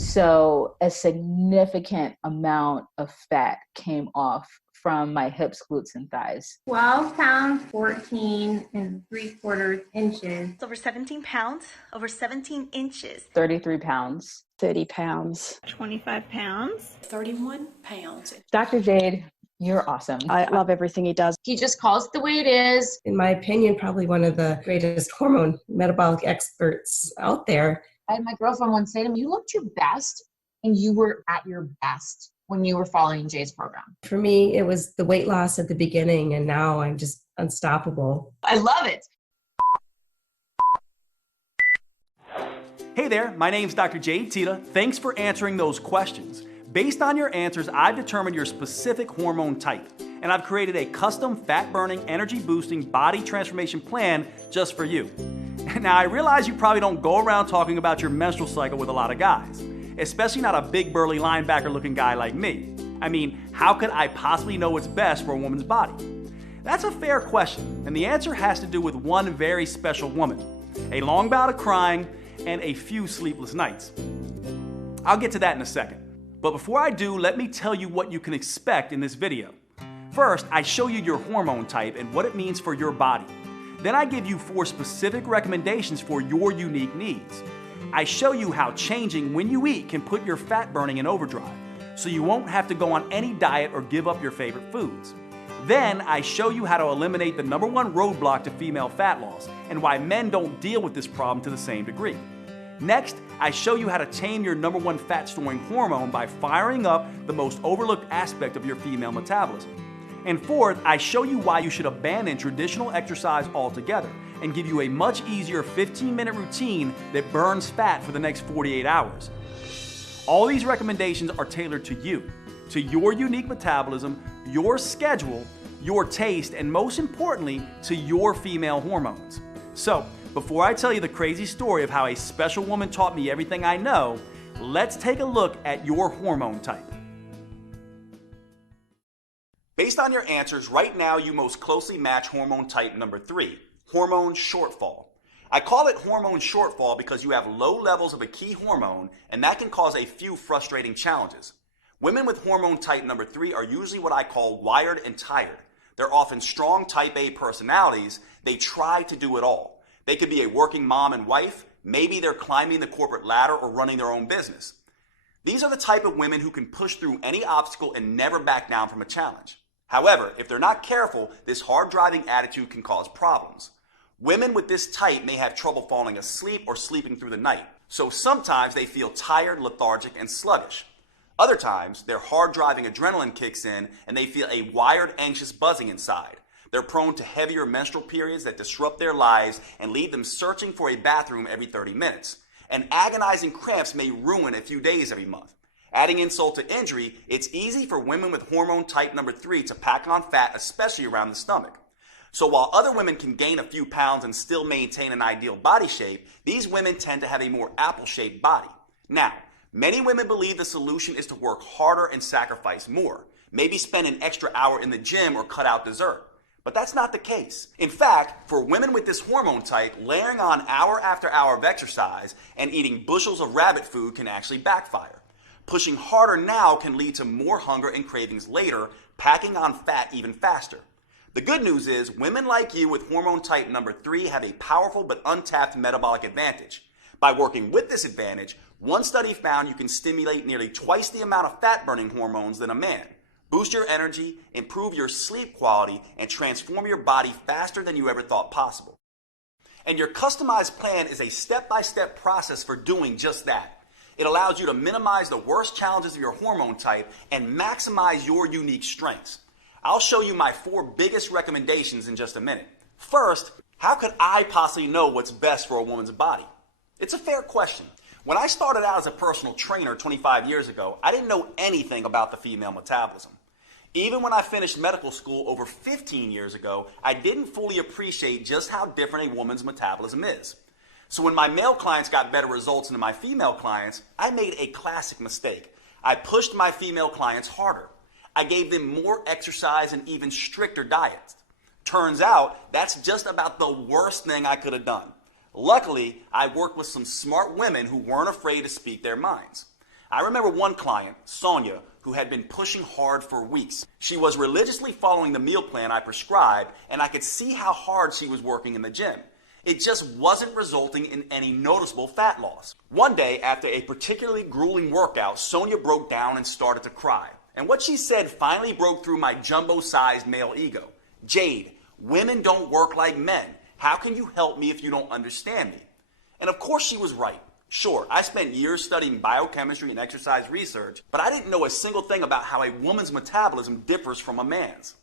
So a significant amount of fat came off from my hips, glutes, and thighs. 12 pounds, 14 and 3/4 inches. Over 17 pounds, over 17 inches. 33 pounds. 30 pounds. 25 pounds. 31 pounds. Dr. Jade, you're awesome. I love everything he does. He just calls it the way it is. In my opinion, probably one of the greatest hormone metabolic experts out there. I had my girlfriend once say to me, you looked your best and you were at your best when you were following Jay's program. For me, it was the weight loss at the beginning, and now I'm just unstoppable. I love it. Hey there, my name's Dr. Jade Tita. Thanks for answering those questions. Based on your answers, I've determined your specific hormone type, and I've created a custom fat-burning, energy-boosting body transformation plan just for you. Now, I realize you probably don't go around talking about your menstrual cycle with a lot of guys, especially not a big burly linebacker-looking guy like me. I mean, how could I possibly know what's best for a woman's body? That's a fair question, and the answer has to do with one very special woman, a long bout of crying, and a few sleepless nights. I'll get to that in a second. But before I do, let me tell you what you can expect in this video. First, I show you your hormone type and what it means for your body. Then I give you 4 specific recommendations for your unique needs. I show you how changing when you eat can put your fat burning in overdrive, so you won't have to go on any diet or give up your favorite foods. Then I show you how to eliminate the #1 roadblock to female fat loss and why men don't deal with this problem to the same degree. Next, I show you how to tame your #1 fat storing hormone by firing up the most overlooked aspect of your female metabolism. And fourth, I show you why you should abandon traditional exercise altogether and give you a much easier 15-minute routine that burns fat for the next 48 hours. All these recommendations are tailored to you, to your unique metabolism, your schedule, your taste, and most importantly, to your female hormones. So, before I tell you the crazy story of how a special woman taught me everything I know, let's take a look at your hormone type. Based on your answers, right now you most closely match hormone type number 3, hormone shortfall. I call it hormone shortfall because you have low levels of a key hormone, and that can cause a few frustrating challenges. Women with hormone type number 3 are usually what I call wired and tired. They're often strong type A personalities. They try to do it all. They could be a working mom and wife. Maybe they're climbing the corporate ladder or running their own business. These are the type of women who can push through any obstacle and never back down from a challenge. However, if they're not careful, this hard-driving attitude can cause problems. Women with this type may have trouble falling asleep or sleeping through the night. So sometimes they feel tired, lethargic, and sluggish. Other times, their hard-driving adrenaline kicks in and they feel a wired, anxious buzzing inside. They're prone to heavier menstrual periods that disrupt their lives and leave them searching for a bathroom every 30 minutes. And agonizing cramps may ruin a few days every month. Adding insult to injury, it's easy for women with hormone type number 3 to pack on fat, especially around the stomach. So while other women can gain a few pounds and still maintain an ideal body shape, these women tend to have a more apple-shaped body. Now, many women believe the solution is to work harder and sacrifice more. Maybe spend an extra hour in the gym or cut out dessert. But that's not the case. In fact, for women with this hormone type, layering on hour after hour of exercise and eating bushels of rabbit food can actually backfire. Pushing harder now can lead to more hunger and cravings later, packing on fat even faster. The good news is women like you with hormone type number 3 have a powerful but untapped metabolic advantage. By working with this advantage, one study found you can stimulate nearly twice the amount of fat-burning hormones than a man, boost your energy, improve your sleep quality, and transform your body faster than you ever thought possible. And your customized plan is a step-by-step process for doing just that. It allows you to minimize the worst challenges of your hormone type and maximize your unique strengths. I'll show you my 4 biggest recommendations in just a minute. First, how could I possibly know what's best for a woman's body? It's a fair question. When I started out as a personal trainer 25 years ago, I didn't know anything about the female metabolism. Even when I finished medical school over 15 years ago, I didn't fully appreciate just how different a woman's metabolism is. So when my male clients got better results than my female clients, I made a classic mistake. I pushed my female clients harder. I gave them more exercise and even stricter diets. Turns out, that's just about the worst thing I could have done. Luckily, I worked with some smart women who weren't afraid to speak their minds. I remember one client, Sonia, who had been pushing hard for weeks. She was religiously following the meal plan I prescribed, and I could see how hard she was working in the gym. It just wasn't resulting in any noticeable fat loss. One day, after a particularly grueling workout, Sonia broke down and started to cry. And what she said finally broke through my jumbo-sized male ego. "Jade, women don't work like men. How can you help me if you don't understand me?" And of course she was right. Sure, I spent years studying biochemistry and exercise research, but I didn't know a single thing about how a woman's metabolism differs from a man's.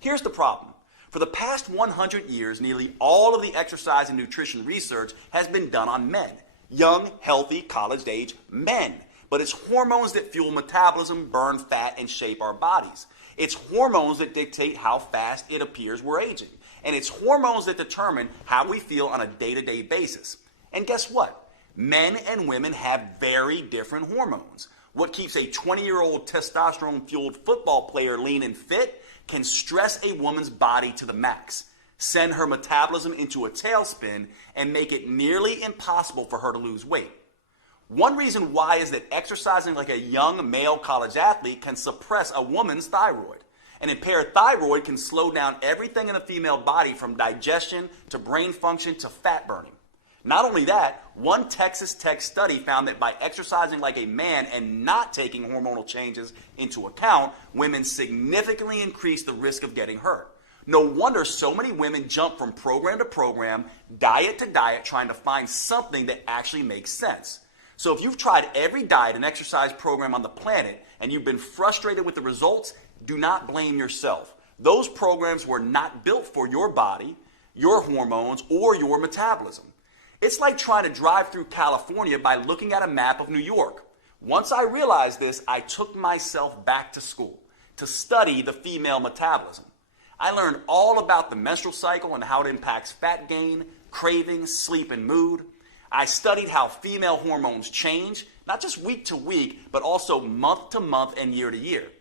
Here's the problem. For the past 100 years, nearly all of the exercise and nutrition research has been done on men. Young, healthy, college-age men. But it's hormones that fuel metabolism, burn fat, and shape our bodies. It's hormones that dictate how fast it appears we're aging. And it's hormones that determine how we feel on a day-to-day basis. And guess what? Men and women have very different hormones. What keeps a 20-year-old testosterone-fueled football player lean and fit can stress a woman's body to the max, send her metabolism into a tailspin, and make it nearly impossible for her to lose weight. One reason why is that exercising like a young male college athlete can suppress a woman's thyroid. An impaired thyroid can slow down everything in the female body from digestion to brain function to fat burning. Not only that, one Texas Tech study found that by exercising like a man and not taking hormonal changes into account, women significantly increase the risk of getting hurt. No wonder so many women jump from program to program, diet to diet, trying to find something that actually makes sense. So if you've tried every diet and exercise program on the planet and you've been frustrated with the results, do not blame yourself. Those programs were not built for your body, your hormones, or your metabolism. It's like trying to drive through California by looking at a map of New York. Once I realized this, I took myself back to school to study the female metabolism. I learned all about the menstrual cycle and how it impacts fat gain, cravings, sleep, and mood. I studied how female hormones change, not just week to week, but also month to month and year to year.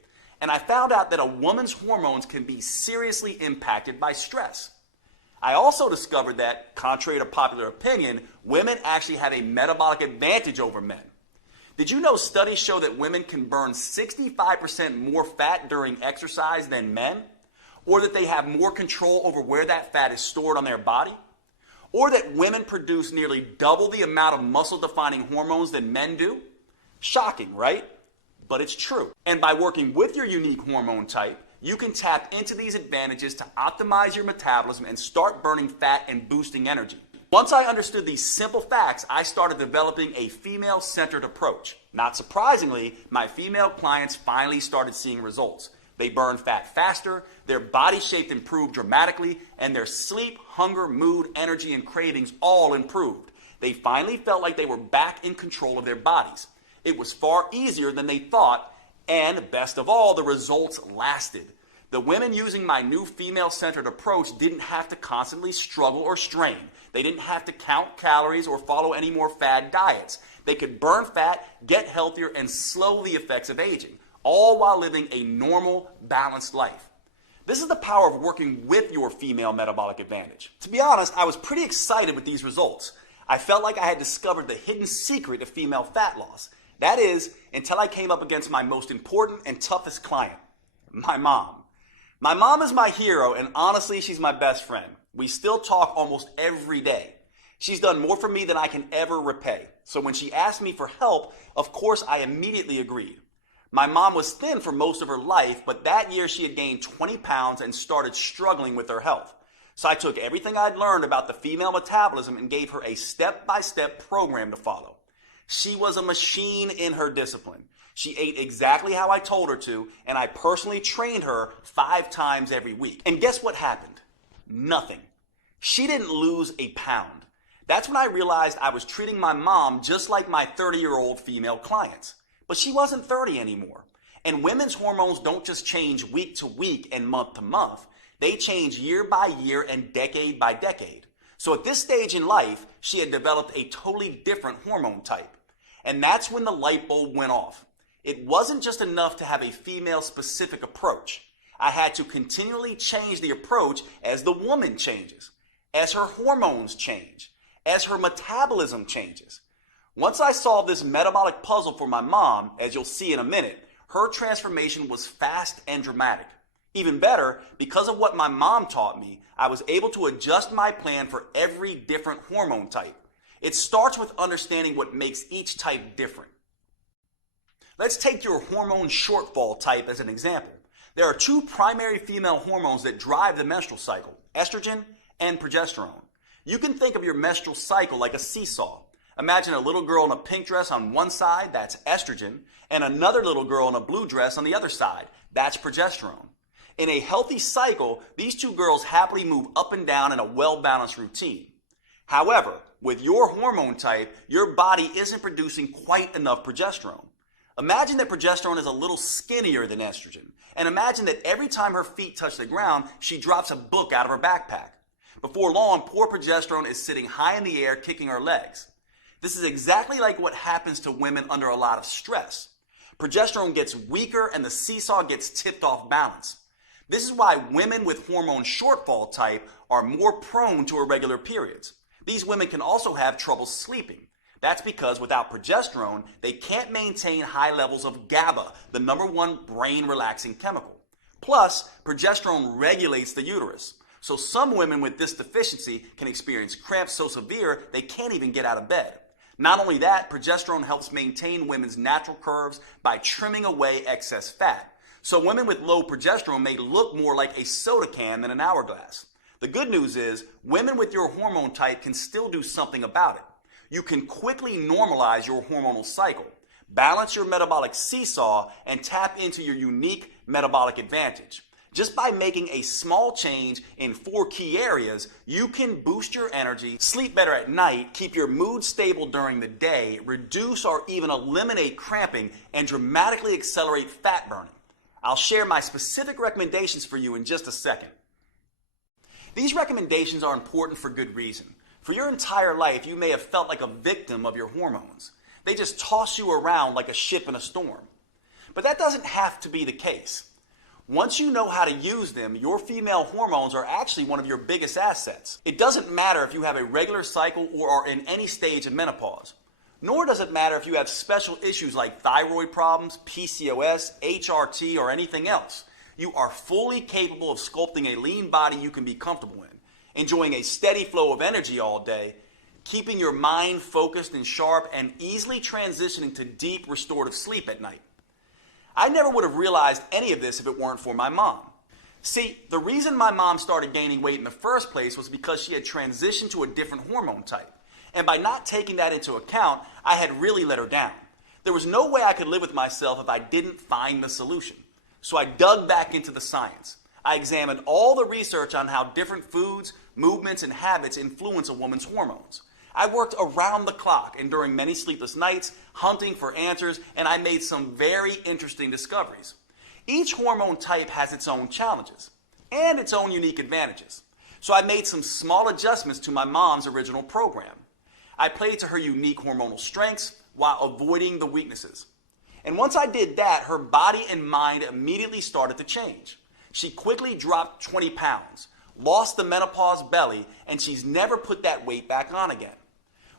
And I found out that a woman's hormones can be seriously impacted by stress. I also discovered that, contrary to popular opinion, women actually have a metabolic advantage over men. Did you know studies show that women can burn 65% more fat during exercise than men? Or that they have more control over where that fat is stored on their body? Or that women produce nearly double the amount of muscle-defining hormones than men do? Shocking, right? But it's true. And by working with your unique hormone type, you can tap into these advantages to optimize your metabolism and start burning fat and boosting energy. Once I understood these simple facts, I started developing a female-centered approach. Not surprisingly, my female clients finally started seeing results. They burned fat faster, their body shape improved dramatically, and their sleep, hunger, mood, energy, and cravings all improved. They finally felt like they were back in control of their bodies. It was far easier than they thought, and best of all, the results lasted. The women using my new female-centered approach didn't have to constantly struggle or strain. They didn't have to count calories or follow any more fad diets. They could burn fat, get healthier, and slow the effects of aging, all while living a normal, balanced life. This is the power of working with your female metabolic advantage. To be honest, I was pretty excited with these results. I felt like I had discovered the hidden secret of female fat loss. That is, until I came up against my most important and toughest client, my mom. My mom is my hero, and honestly, she's my best friend. We still talk almost every day. She's done more for me than I can ever repay. So when she asked me for help, of course, I immediately agreed. My mom was thin for most of her life, but that year she had gained 20 pounds and started struggling with her health. So I took everything I'd learned about the female metabolism and gave her a step-by-step program to follow. She was a machine in her discipline. She ate exactly how I told her to, and I personally trained her 5 times every week. And guess what happened? Nothing. She didn't lose a pound. That's when I realized I was treating my mom just like my 30-year-old female clients. But she wasn't 30 anymore. And women's hormones don't just change week to week and month to month. They change year by year and decade by decade. So at this stage in life, she had developed a totally different hormone type. And that's when the light bulb went off. It wasn't just enough to have a female-specific approach. I had to continually change the approach as the woman changes, as her hormones change, as her metabolism changes. Once I solved this metabolic puzzle for my mom, as you'll see in a minute, her transformation was fast and dramatic. Even better, because of what my mom taught me, I was able to adjust my plan for every different hormone type. It starts with understanding what makes each type different. Let's take your hormone shortfall type as an example. There are two primary female hormones that drive the menstrual cycle, estrogen and progesterone. You can think of your menstrual cycle like a seesaw. Imagine a little girl in a pink dress on one side, that's estrogen, and another little girl in a blue dress on the other side, that's progesterone. In a healthy cycle, these two girls happily move up and down in a well-balanced routine. However, with your hormone type, your body isn't producing quite enough progesterone. Imagine that progesterone is a little skinnier than estrogen, and imagine that every time her feet touch the ground, she drops a book out of her backpack. Before long, poor progesterone is sitting high in the air, kicking her legs. This is exactly like what happens to women under a lot of stress. Progesterone gets weaker and the seesaw gets tipped off balance. This is why women with hormone shortfall type are more prone to irregular periods. These women can also have trouble sleeping. That's because without progesterone, they can't maintain high levels of GABA, the #1 brain-relaxing chemical. Plus, progesterone regulates the uterus. So some women with this deficiency can experience cramps so severe they can't even get out of bed. Not only that, progesterone helps maintain women's natural curves by trimming away excess fat. So women with low progesterone may look more like a soda can than an hourglass. The good news is, women with your hormone type can still do something about it. You can quickly normalize your hormonal cycle, balance your metabolic seesaw, and tap into your unique metabolic advantage. Just by making a small change in 4 key areas, you can boost your energy, sleep better at night, keep your mood stable during the day, reduce or even eliminate cramping, and dramatically accelerate fat burning. I'll share my specific recommendations for you in just a second. These recommendations are important for good reason. For your entire life, you may have felt like a victim of your hormones. They just toss you around like a ship in a storm. But that doesn't have to be the case. Once you know how to use them, your female hormones are actually one of your biggest assets. It doesn't matter if you have a regular cycle or are in any stage of menopause. Nor does it matter if you have special issues like thyroid problems, PCOS, HRT, or anything else. You are fully capable of sculpting a lean body you can be comfortable in, enjoying a steady flow of energy all day, keeping your mind focused and sharp, and easily transitioning to deep restorative sleep at night. I never would have realized any of this if it weren't for my mom. See, the reason my mom started gaining weight in the first place was because she had transitioned to a different hormone type. And by not taking that into account, I had really let her down. There was no way I could live with myself if I didn't find the solution. So I dug back into the science. I examined all the research on how different foods, movements, and habits influence a woman's hormones. I worked around the clock and during many sleepless nights, hunting for answers, and I made some very interesting discoveries. Each hormone type has its own challenges and its own unique advantages. So I made some small adjustments to my mom's original program. I played to her unique hormonal strengths while avoiding the weaknesses. And once I did that, her body and mind immediately started to change. She quickly dropped 20 pounds, lost the menopause belly, and she's never put that weight back on again.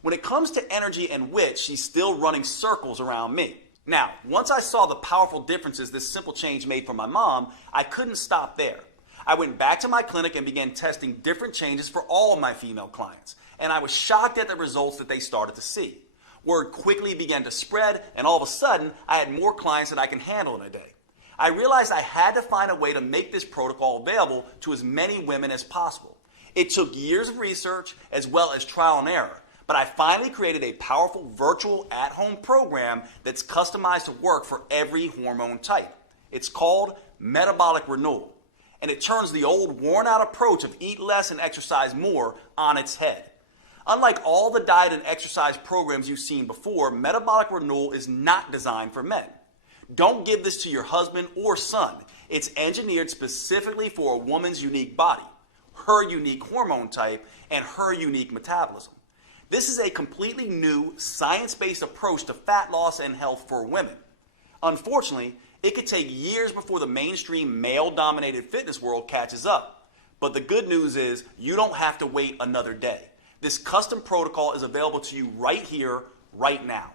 When it comes to energy and wit, she's still running circles around me. Now, once I saw the powerful differences this simple change made for my mom, I couldn't stop there. I went back to my clinic and began testing different changes for all of my female clients, and I was shocked at the results that they started to see. Word quickly began to spread, and all of a sudden, I had more clients than I can handle in a day. I realized I had to find a way to make this protocol available to as many women as possible. It took years of research as well as trial and error, but I finally created a powerful virtual at-home program that's customized to work for every hormone type. It's called Metabolic Renewal, and it turns the old worn-out approach of eat less and exercise more on its head. Unlike all the diet and exercise programs you've seen before, Metabolic Renewal is not designed for men. Don't give this to your husband or son. It's engineered specifically for a woman's unique body, her unique hormone type, and her unique metabolism. This is a completely new, science-based approach to fat loss and health for women. Unfortunately, it could take years before the mainstream male-dominated fitness world catches up. But the good news is you don't have to wait another day. This custom protocol is available to you right here, right now.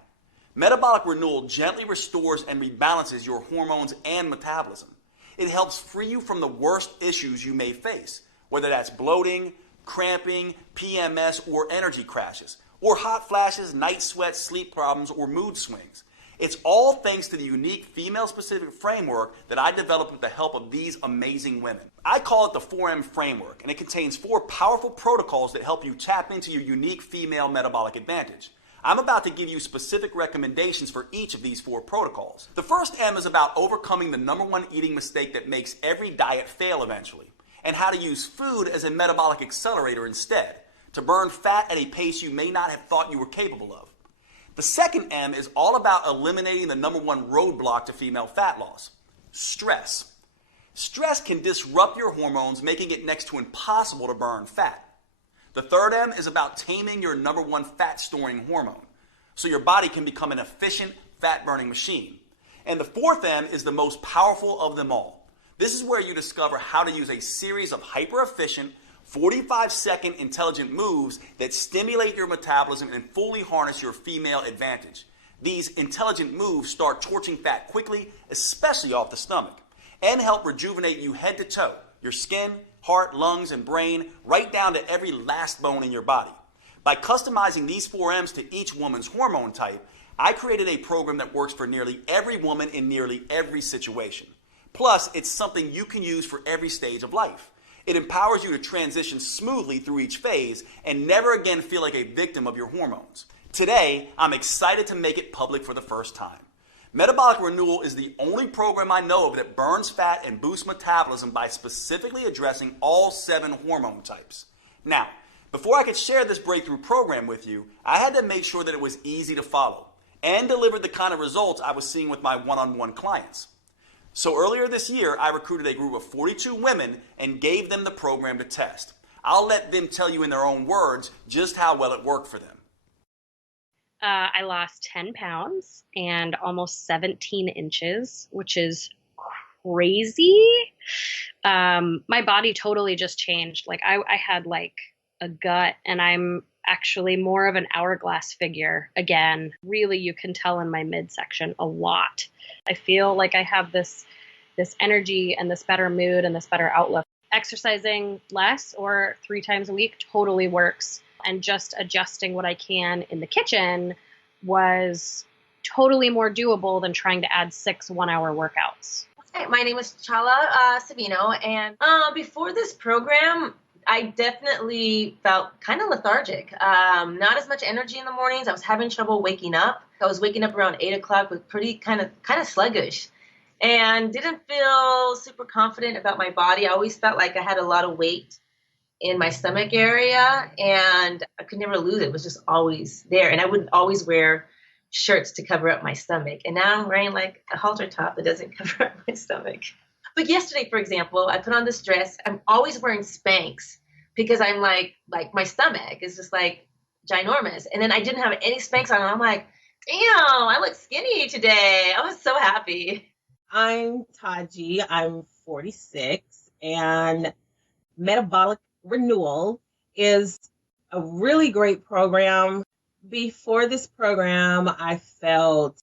Metabolic Renewal gently restores and rebalances your hormones and metabolism. It helps free you from the worst issues you may face, whether that's bloating, cramping, PMS, or energy crashes, or hot flashes, night sweats, sleep problems, or mood swings. It's all thanks to the unique female-specific framework that I developed with the help of these amazing women. I call it the 4M framework, and it contains 4 powerful protocols that help you tap into your unique female metabolic advantage. I'm about to give you specific recommendations for each of these 4 protocols. The first M is about overcoming the #1 eating mistake that makes every diet fail eventually, and how to use food as a metabolic accelerator instead, to burn fat at a pace you may not have thought you were capable of. The second M is all about eliminating the #1 roadblock to female fat loss: stress. Stress can disrupt your hormones, making it next to impossible to burn fat. The third M is about taming your #1 fat-storing hormone, so your body can become an efficient fat-burning machine. And the fourth M is the most powerful of them all. This is where you discover how to use a series of hyper-efficient, 45-second intelligent moves that stimulate your metabolism and fully harness your female advantage. These intelligent moves start torching fat quickly, especially off the stomach, and help rejuvenate you head to toe, your skin, heart, lungs, and brain, right down to every last bone in your body. By customizing these 4 M's to each woman's hormone type, I created a program that works for nearly every woman in nearly every situation. Plus, it's something you can use for every stage of life. It empowers you to transition smoothly through each phase and never again feel like a victim of your hormones. Today, I'm excited to make it public for the first time. Metabolic Renewal is the only program I know of that burns fat and boosts metabolism by specifically addressing all 7 hormone types. Now, before I could share this breakthrough program with you, I had to make sure that it was easy to follow and deliver the kind of results I was seeing with my one-on-one clients. So earlier this year, I recruited a group of 42 women and gave them the program to test. I'll let them tell you in their own words just how well it worked for them. I lost 10 pounds and almost 17 inches, which is crazy. My body totally just changed. Like I had like a gut, and I'm actually more of an hourglass figure again. Really, you can tell in my midsection a lot. I feel like I have this energy and this better mood and this better outlook. Exercising less or 3 times a week totally works. And just adjusting what I can in the kitchen was totally more doable than trying to add 6 one-hour workouts. Hi, my name is Chala Savino, and before this program, I definitely felt kind of lethargic. Not as much energy in the mornings. I was having trouble waking up. I was waking up around 8 o'clock with pretty kind of sluggish, and didn't feel super confident about my body. I always felt like I had a lot of weight in my stomach area, and I could never lose it. It was just always there, and I would always wear shirts to cover up my stomach. And now I'm wearing like a halter top that doesn't cover up my stomach. But yesterday, for example, I put on this dress. I'm always wearing Spanx because I'm like my stomach is just like ginormous. And then I didn't have any Spanx on, and I'm like, damn, I look skinny today. I was so happy. I'm Taji. I'm 46, and Metabolic Renewal is a really great program. Before this program, I felt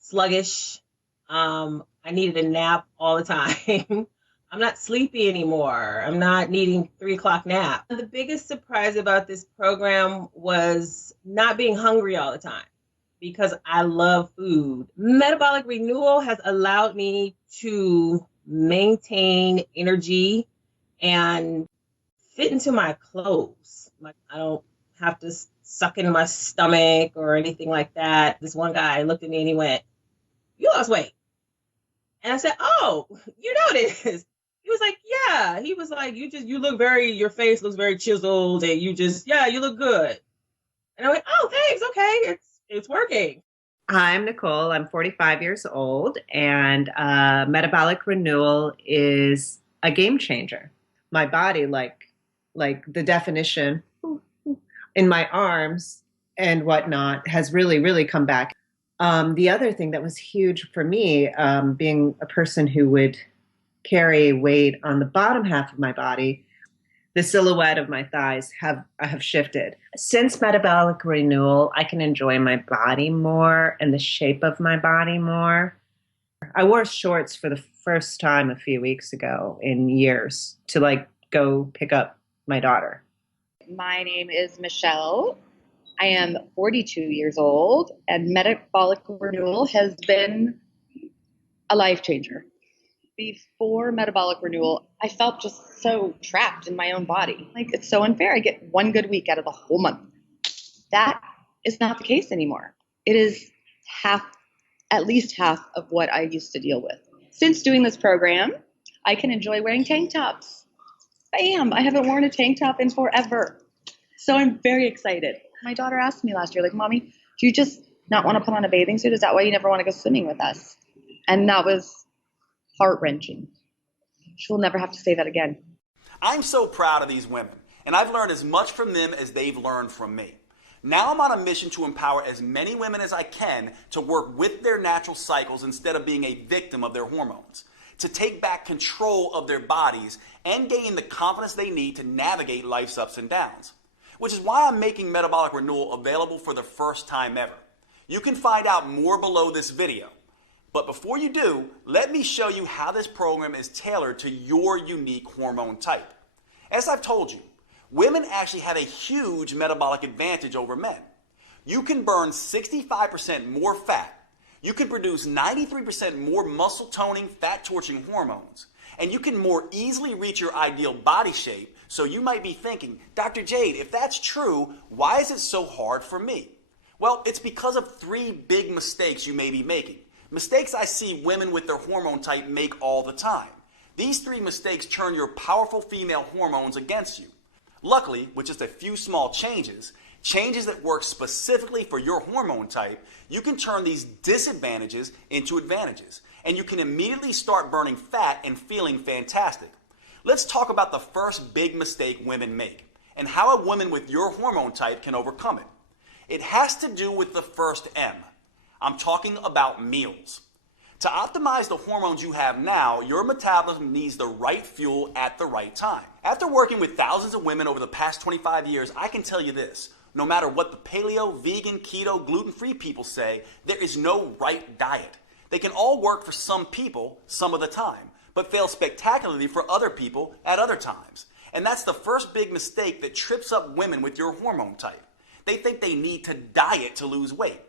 sluggish. I needed a nap all the time. I'm not sleepy anymore. I'm not needing 3 o'clock nap. The biggest surprise about this program was not being hungry all the time, because I love food. Metabolic Renewal has allowed me to maintain energy and fit into my clothes. Like I don't have to suck in my stomach or anything like that. This one guy looked at me and he went, "You lost weight." And I said, "Oh, you noticed?" He was like, "Yeah." He was like, you look your face looks very chiseled, and you look good." And I went, "Oh, thanks. Okay. It's working." I'm Nicole. I'm 45 years old, and Metabolic Renewal is a game changer. My body, like the definition in my arms and whatnot, has really, really come back. The other thing that was huge for me, being a person who would carry weight on the bottom half of my body, the silhouette of my thighs have shifted. Since metabolic renewal, I can enjoy my body more and the shape of my body more. I wore shorts for the first time a few weeks ago in years to like go pick up my daughter. My name is Michelle. I am 42 years old, and metabolic renewal has been a life changer. Before metabolic renewal, I felt just so trapped in my own body. Like, it's so unfair. I get one good week out of the whole month. That is not the case anymore. It is at least half of what I used to deal with. Since doing this program, I can enjoy wearing tank tops. Bam! I haven't worn a tank top in forever. So I'm very excited. My daughter asked me last year, like, Mommy, do you just not want to put on a bathing suit? Is that why you never want to go swimming with us? And that was heart-wrenching. She'll never have to say that again. I'm so proud of these women, and I've learned as much from them as they've learned from me. Now I'm on a mission to empower as many women as I can to work with their natural cycles instead of being a victim of their hormones, to take back control of their bodies and gain the confidence they need to navigate life's ups and downs. Which is why I'm making Metabolic Renewal available for the first time ever. You can find out more below this video. But before you do, let me show you how this program is tailored to your unique hormone type. As I've told you, women actually have a huge metabolic advantage over men. You can burn 65% more fat. You can produce 93% more muscle toning, fat torching hormones. And you can more easily reach your ideal body shape. So you might be thinking, Dr. Jade, if that's true, why is it so hard for me? Well, it's because of 3 big mistakes you may be making. Mistakes I see women with their hormone type make all the time. These 3 mistakes turn your powerful female hormones against you. Luckily, with just a few small changes that work specifically for your hormone type, you can turn these disadvantages into advantages. And you can immediately start burning fat and feeling fantastic. Let's talk about the first big mistake women make and how a woman with your hormone type can overcome it. It has to do with the first M. I'm talking about meals. To optimize the hormones you have now, your metabolism needs the right fuel at the right time. After working with thousands of women over the past 25 years, I can tell you this. No matter what the paleo, vegan, keto, gluten-free people say, there is no right diet. They can all work for some people some of the time, but fail spectacularly for other people at other times. And that's the first big mistake that trips up women with your hormone type. They think they need to diet to lose weight.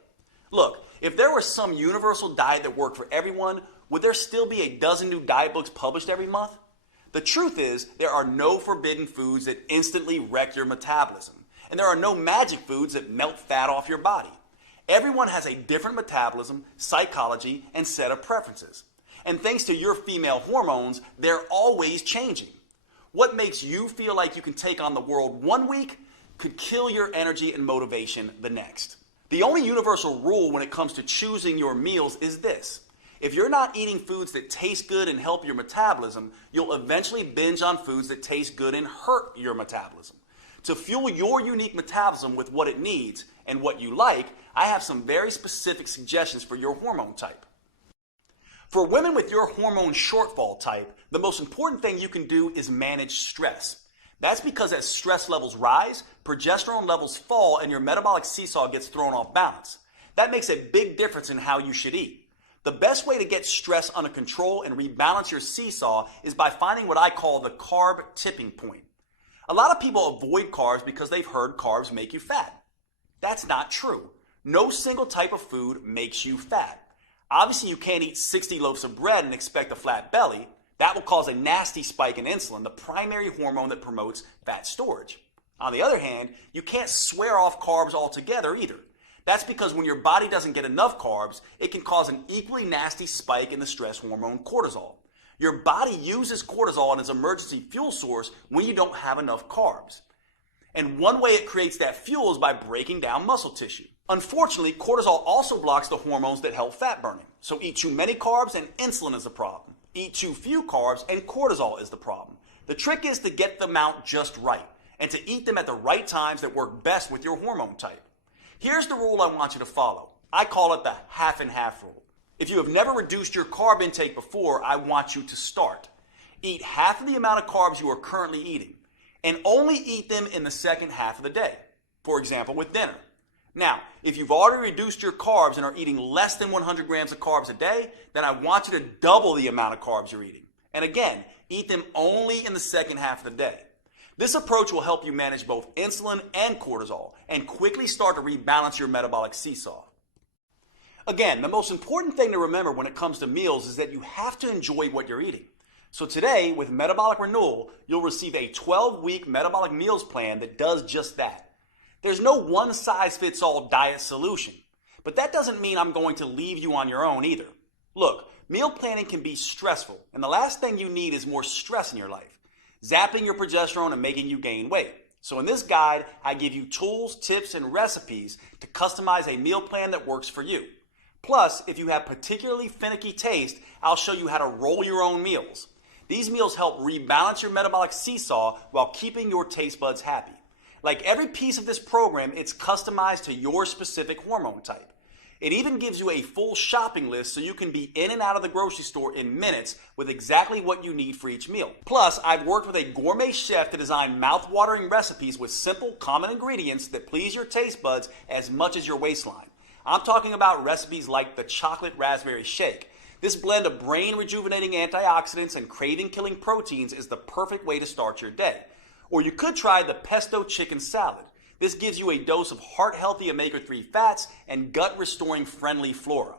Look, if there was some universal diet that worked for everyone, would there still be a dozen new diet books published every month? The truth is, there are no forbidden foods that instantly wreck your metabolism. And there are no magic foods that melt fat off your body. Everyone has a different metabolism, psychology, and set of preferences. And thanks to your female hormones, they're always changing. What makes you feel like you can take on the world one week could kill your energy and motivation the next. The only universal rule when it comes to choosing your meals is this. If you're not eating foods that taste good and help your metabolism, you'll eventually binge on foods that taste good and hurt your metabolism. To fuel your unique metabolism with what it needs and what you like, I have some very specific suggestions for your hormone type. For women with your hormone shortfall type, the most important thing you can do is manage stress. That's because as stress levels rise, progesterone levels fall and your metabolic seesaw gets thrown off balance. That makes a big difference in how you should eat. The best way to get stress under control and rebalance your seesaw is by finding what I call the carb tipping point. A lot of people avoid carbs because they've heard carbs make you fat. That's not true. No single type of food makes you fat. Obviously, you can't eat 60 loaves of bread and expect a flat belly. That will cause a nasty spike in insulin, the primary hormone that promotes fat storage. On the other hand, you can't swear off carbs altogether either. That's because when your body doesn't get enough carbs, it can cause an equally nasty spike in the stress hormone cortisol. Your body uses cortisol as an emergency fuel source when you don't have enough carbs. And one way it creates that fuel is by breaking down muscle tissue. Unfortunately, cortisol also blocks the hormones that help fat burning. So eat too many carbs and insulin is a problem. Eat too few carbs and cortisol is the problem. The trick is to get the amount just right and to eat them at the right times that work best with your hormone type. Here's the rule I want you to follow. I call it the half and half rule. If you have never reduced your carb intake before, I want you to start. Eat half of the amount of carbs you are currently eating and only eat them in the second half of the day, for example, with dinner. Now, if you've already reduced your carbs and are eating less than 100 grams of carbs a day, then I want you to double the amount of carbs you're eating. And again, eat them only in the second half of the day. This approach will help you manage both insulin and cortisol and quickly start to rebalance your metabolic seesaw. Again, the most important thing to remember when it comes to meals is that you have to enjoy what you're eating. So today, with Metabolic Renewal, you'll receive a 12-week metabolic meals plan that does just that. There's no one-size-fits-all diet solution, but that doesn't mean I'm going to leave you on your own either. Look, meal planning can be stressful, and the last thing you need is more stress in your life, zapping your progesterone and making you gain weight. So in this guide, I give you tools, tips, and recipes to customize a meal plan that works for you. Plus, if you have particularly finicky taste, I'll show you how to roll your own meals. These meals help rebalance your metabolic seesaw while keeping your taste buds happy. Like every piece of this program, it's customized to your specific hormone type. It even gives you a full shopping list so you can be in and out of the grocery store in minutes with exactly what you need for each meal. Plus, I've worked with a gourmet chef to design mouth-watering recipes with simple, common ingredients that please your taste buds as much as your waistline. I'm talking about recipes like the chocolate raspberry shake. This blend of brain-rejuvenating antioxidants and craving-killing proteins is the perfect way to start your day. Or you could try the pesto chicken salad. This gives you a dose of heart-healthy omega-3 fats and gut-restoring friendly flora.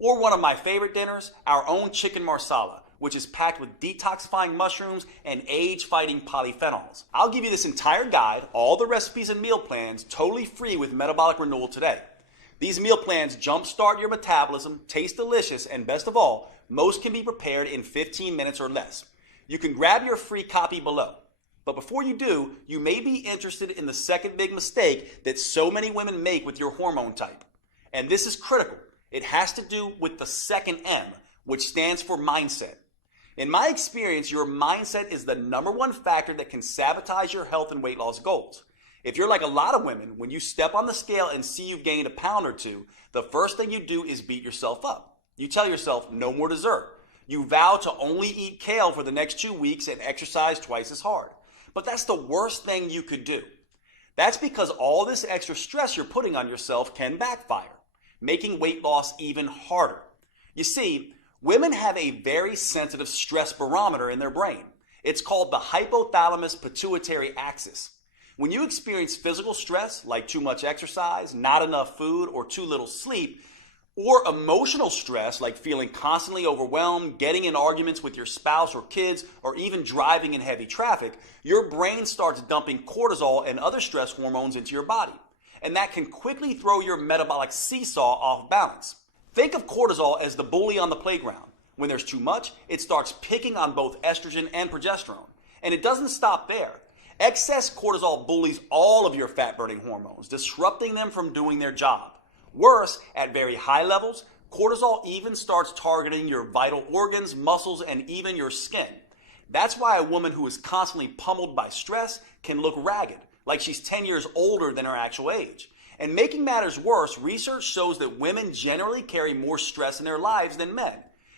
Or one of my favorite dinners, our own chicken marsala, which is packed with detoxifying mushrooms and age-fighting polyphenols. I'll give you this entire guide, all the recipes and meal plans, totally free with Metabolic Renewal today. These meal plans jumpstart your metabolism, taste delicious, and best of all, most can be prepared in 15 minutes or less. You can grab your free copy below. But before you do, you may be interested in the second big mistake that so many women make with your hormone type. And this is critical. It has to do with the second M, which stands for mindset. In my experience, your mindset is the #1 factor that can sabotage your health and weight loss goals. If you're like a lot of women, when you step on the scale and see you've gained a pound or two, the first thing you do is beat yourself up. You tell yourself, no more dessert. You vow to only eat kale for the next 2 weeks and exercise twice as hard. But that's the worst thing you could do. That's because all this extra stress you're putting on yourself can backfire, making weight loss even harder. You see, women have a very sensitive stress barometer in their brain. It's called the hypothalamus pituitary axis. When you experience physical stress, like too much exercise, not enough food, or too little sleep, or emotional stress, like feeling constantly overwhelmed, getting in arguments with your spouse or kids, or even driving in heavy traffic, your brain starts dumping cortisol and other stress hormones into your body. And that can quickly throw your metabolic seesaw off balance. Think of cortisol as the bully on the playground. When there's too much, it starts picking on both estrogen and progesterone. And it doesn't stop there. Excess cortisol bullies all of your fat-burning hormones, disrupting them from doing their job. Worse, at very high levels, cortisol even starts targeting your vital organs, muscles, and even your skin. That's why a woman who is constantly pummeled by stress can look ragged, like she's 10 years older than her actual age. And making matters worse, research shows that women generally carry more stress in their lives than men.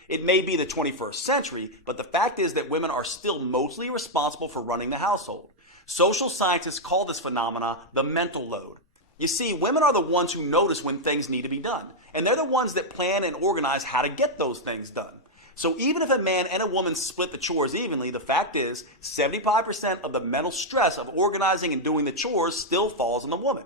It may be the 21st century, but the fact is that women are still mostly responsible for running the household. Social scientists call this phenomena the mental load. You see, women are the ones who notice when things need to be done, and they're the ones that plan and organize how to get those things done. So even if a man and a woman split the chores evenly, the fact is 75% of the mental stress of organizing and doing the chores still falls on the woman.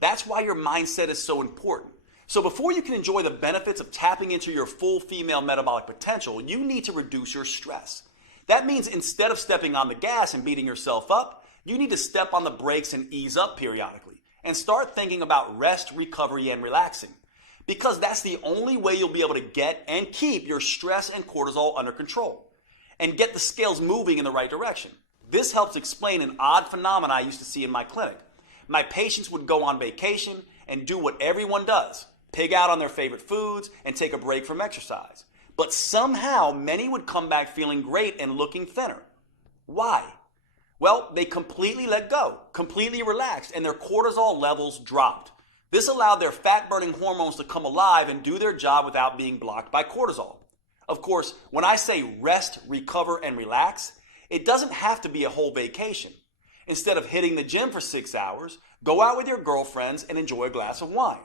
That's why your mindset is so important. So before you can enjoy the benefits of tapping into your full female metabolic potential, you need to reduce your stress. That means instead of stepping on the gas and beating yourself up, you need to step on the brakes and ease up periodically. And start thinking about rest, recovery, and relaxing. Because that's the only way you'll be able to get and keep your stress and cortisol under control. And get the scales moving in the right direction. This helps explain an odd phenomenon I used to see in my clinic. My patients would go on vacation and do what everyone does. Pig out on their favorite foods and take a break from exercise. But somehow many would come back feeling great and looking thinner. Why? Well, they completely let go, completely relaxed, and their cortisol levels dropped. This allowed their fat-burning hormones to come alive and do their job without being blocked by cortisol. Of course, when I say rest, recover, and relax, it doesn't have to be a whole vacation. Instead of hitting the gym for 6 hours, go out with your girlfriends and enjoy a glass of wine.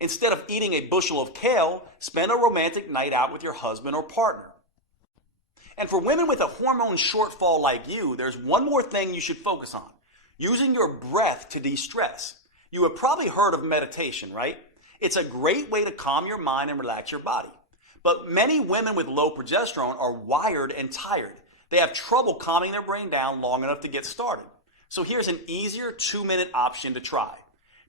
Instead of eating a bushel of kale, spend a romantic night out with your husband or partner. And for women with a hormone shortfall like you, there's one more thing you should focus on: using your breath to de-stress. You have probably heard of meditation, right? It's a great way to calm your mind and relax your body. But many women with low progesterone are wired and tired. They have trouble calming their brain down long enough to get started. So here's an easier 2-minute option to try.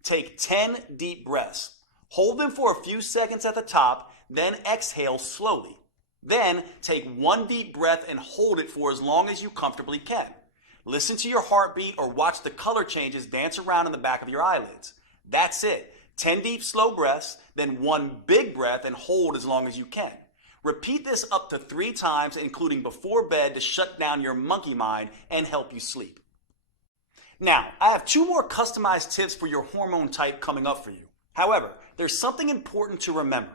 Take 10 deep breaths. Hold them for a few seconds at the top, then exhale slowly. Then take 1 deep breath and hold it for as long as you comfortably can. Listen to your heartbeat or watch the color changes dance around in the back of your eyelids. That's it. 10 deep slow breaths, then 1 big breath and hold as long as you can. Repeat this up to 3 times, including before bed, to shut down your monkey mind and help you sleep. Now, I have 2 more customized tips for your hormone type coming up for you. However, there's something important to remember.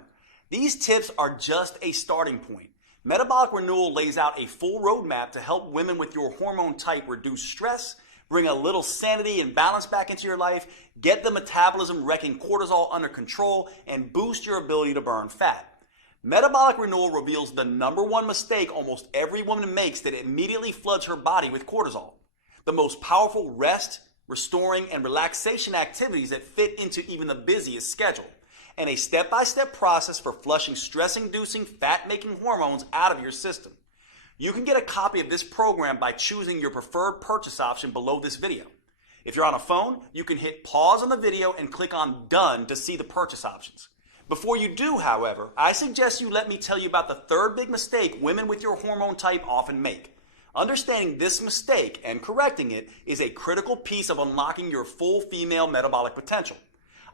These tips are just a starting point. Metabolic Renewal lays out a full roadmap to help women with your hormone type reduce stress, bring a little sanity and balance back into your life, get the metabolism wrecking cortisol under control, and boost your ability to burn fat. Metabolic Renewal reveals the #1 mistake almost every woman makes that immediately floods her body with cortisol. The most powerful rest, restoring, and relaxation activities that fit into even the busiest schedule, and a step-by-step process for flushing stress-inducing, fat-making hormones out of your system. You can get a copy of this program by choosing your preferred purchase option below this video. If you're on a phone, you can hit pause on the video and click on Done to see the purchase options. Before you do, however, I suggest you let me tell you about the 3rd big mistake women with your hormone type often make. Understanding this mistake and correcting it is a critical piece of unlocking your full female metabolic potential.